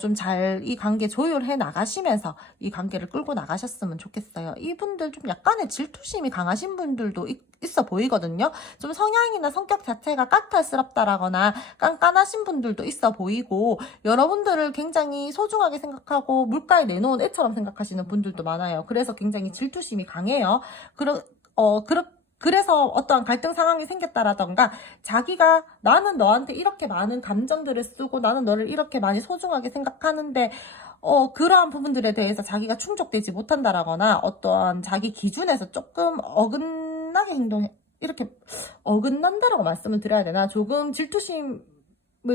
좀 잘 이 관계 조율해 나가시면서 이 관계를 끌고 나가셨으면 좋겠어요. 이분들 좀 약간의 질투심이 강하신 분들도 있어 보이거든요. 좀 성향이나 성격 자체가 까탈스럽다라거나 깐깐하신 분들도 있어 보이고 여러분들을 굉장히 소중하게 생각하고 물가에 내놓은 애처럼 생각하시는 분들도 많아요. 그래서 굉장히 질투심이 강해요. 그래서 어떠한 갈등 상황이 생겼다라던가 자기가 나는 너한테 이렇게 많은 감정들을 쓰고 나는 너를 이렇게 많이 소중하게 생각하는데 그러한 부분들에 대해서 자기가 충족되지 못한다라거나 어떠한 자기 기준에서 조금 어긋나게 이렇게 어긋난다라고 말씀을 드려야 되나? 조금 질투심을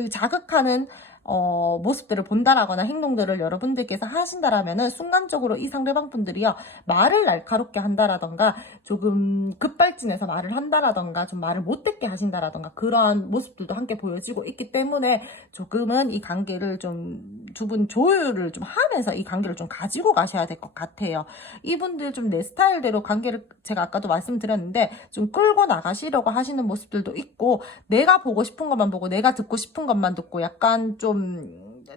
자극하는 모습들을 본다라거나 행동들을 여러분들께서 하신다라면은 순간적으로 이 상대방 분들이요 말을 날카롭게 한다라던가 조금 급발진해서 말을 한다라던가 좀 말을 못듣게 하신다라던가 그러한 모습들도 함께 보여지고 있기 때문에 조금은 이 관계를 좀 두 분 조율을 좀 하면서 이 관계를 좀 가지고 가셔야 될 것 같아요. 이분들 좀 내 스타일대로 관계를 제가 아까도 말씀드렸는데 좀 끌고 나가시려고 하시는 모습들도 있고 내가 보고 싶은 것만 보고 내가 듣고 싶은 것만 듣고 약간 좀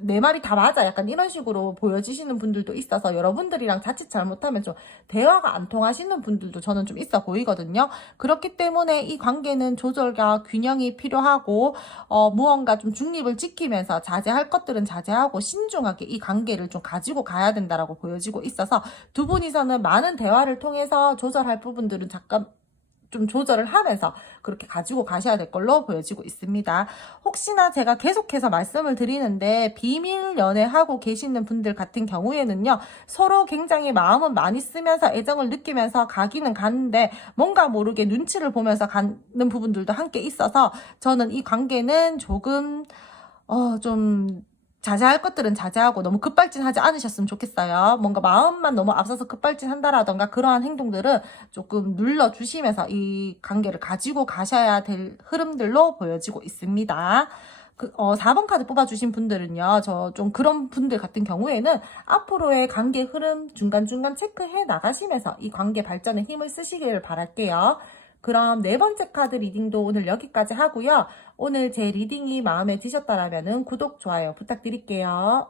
내 말이 다 맞아 약간 이런 식으로 보여지시는 분들도 있어서 여러분들이랑 자칫 잘못하면 좀 대화가 안 통하시는 분들도 저는 좀 있어 보이거든요. 그렇기 때문에 이 관계는 조절과 균형이 필요하고 무언가 좀 중립을 지키면서 자제할 것들은 자제하고 신중하게 이 관계를 좀 가지고 가야 된다라고 보여지고 있어서 두 분이서는 많은 대화를 통해서 조절할 부분들은 잠깐 좀 조절을 하면서 그렇게 가지고 가셔야 될 걸로 보여지고 있습니다. 혹시나 제가 계속해서 말씀을 드리는데 비밀 연애하고 계시는 분들 같은 경우에는요. 서로 굉장히 마음은 많이 쓰면서 애정을 느끼면서 가기는 가는데 뭔가 모르게 눈치를 보면서 가는 부분들도 함께 있어서 저는 이 관계는 조금 좀 자제할 것들은 자제하고 너무 급발진하지 않으셨으면 좋겠어요. 뭔가 마음만 너무 앞서서 급발진한다라던가 그러한 행동들은 조금 눌러주시면서 이 관계를 가지고 가셔야 될 흐름들로 보여지고 있습니다. 4번 카드 뽑아주신 분들은요, 저 좀 그런 분들 같은 경우에는 앞으로의 관계 흐름 중간중간 체크해 나가시면서 이 관계 발전에 힘을 쓰시길 바랄게요. 그럼 네 번째 카드 리딩도 오늘 여기까지 하고요. 오늘 제 리딩이 마음에 드셨다면 구독, 좋아요 부탁드릴게요.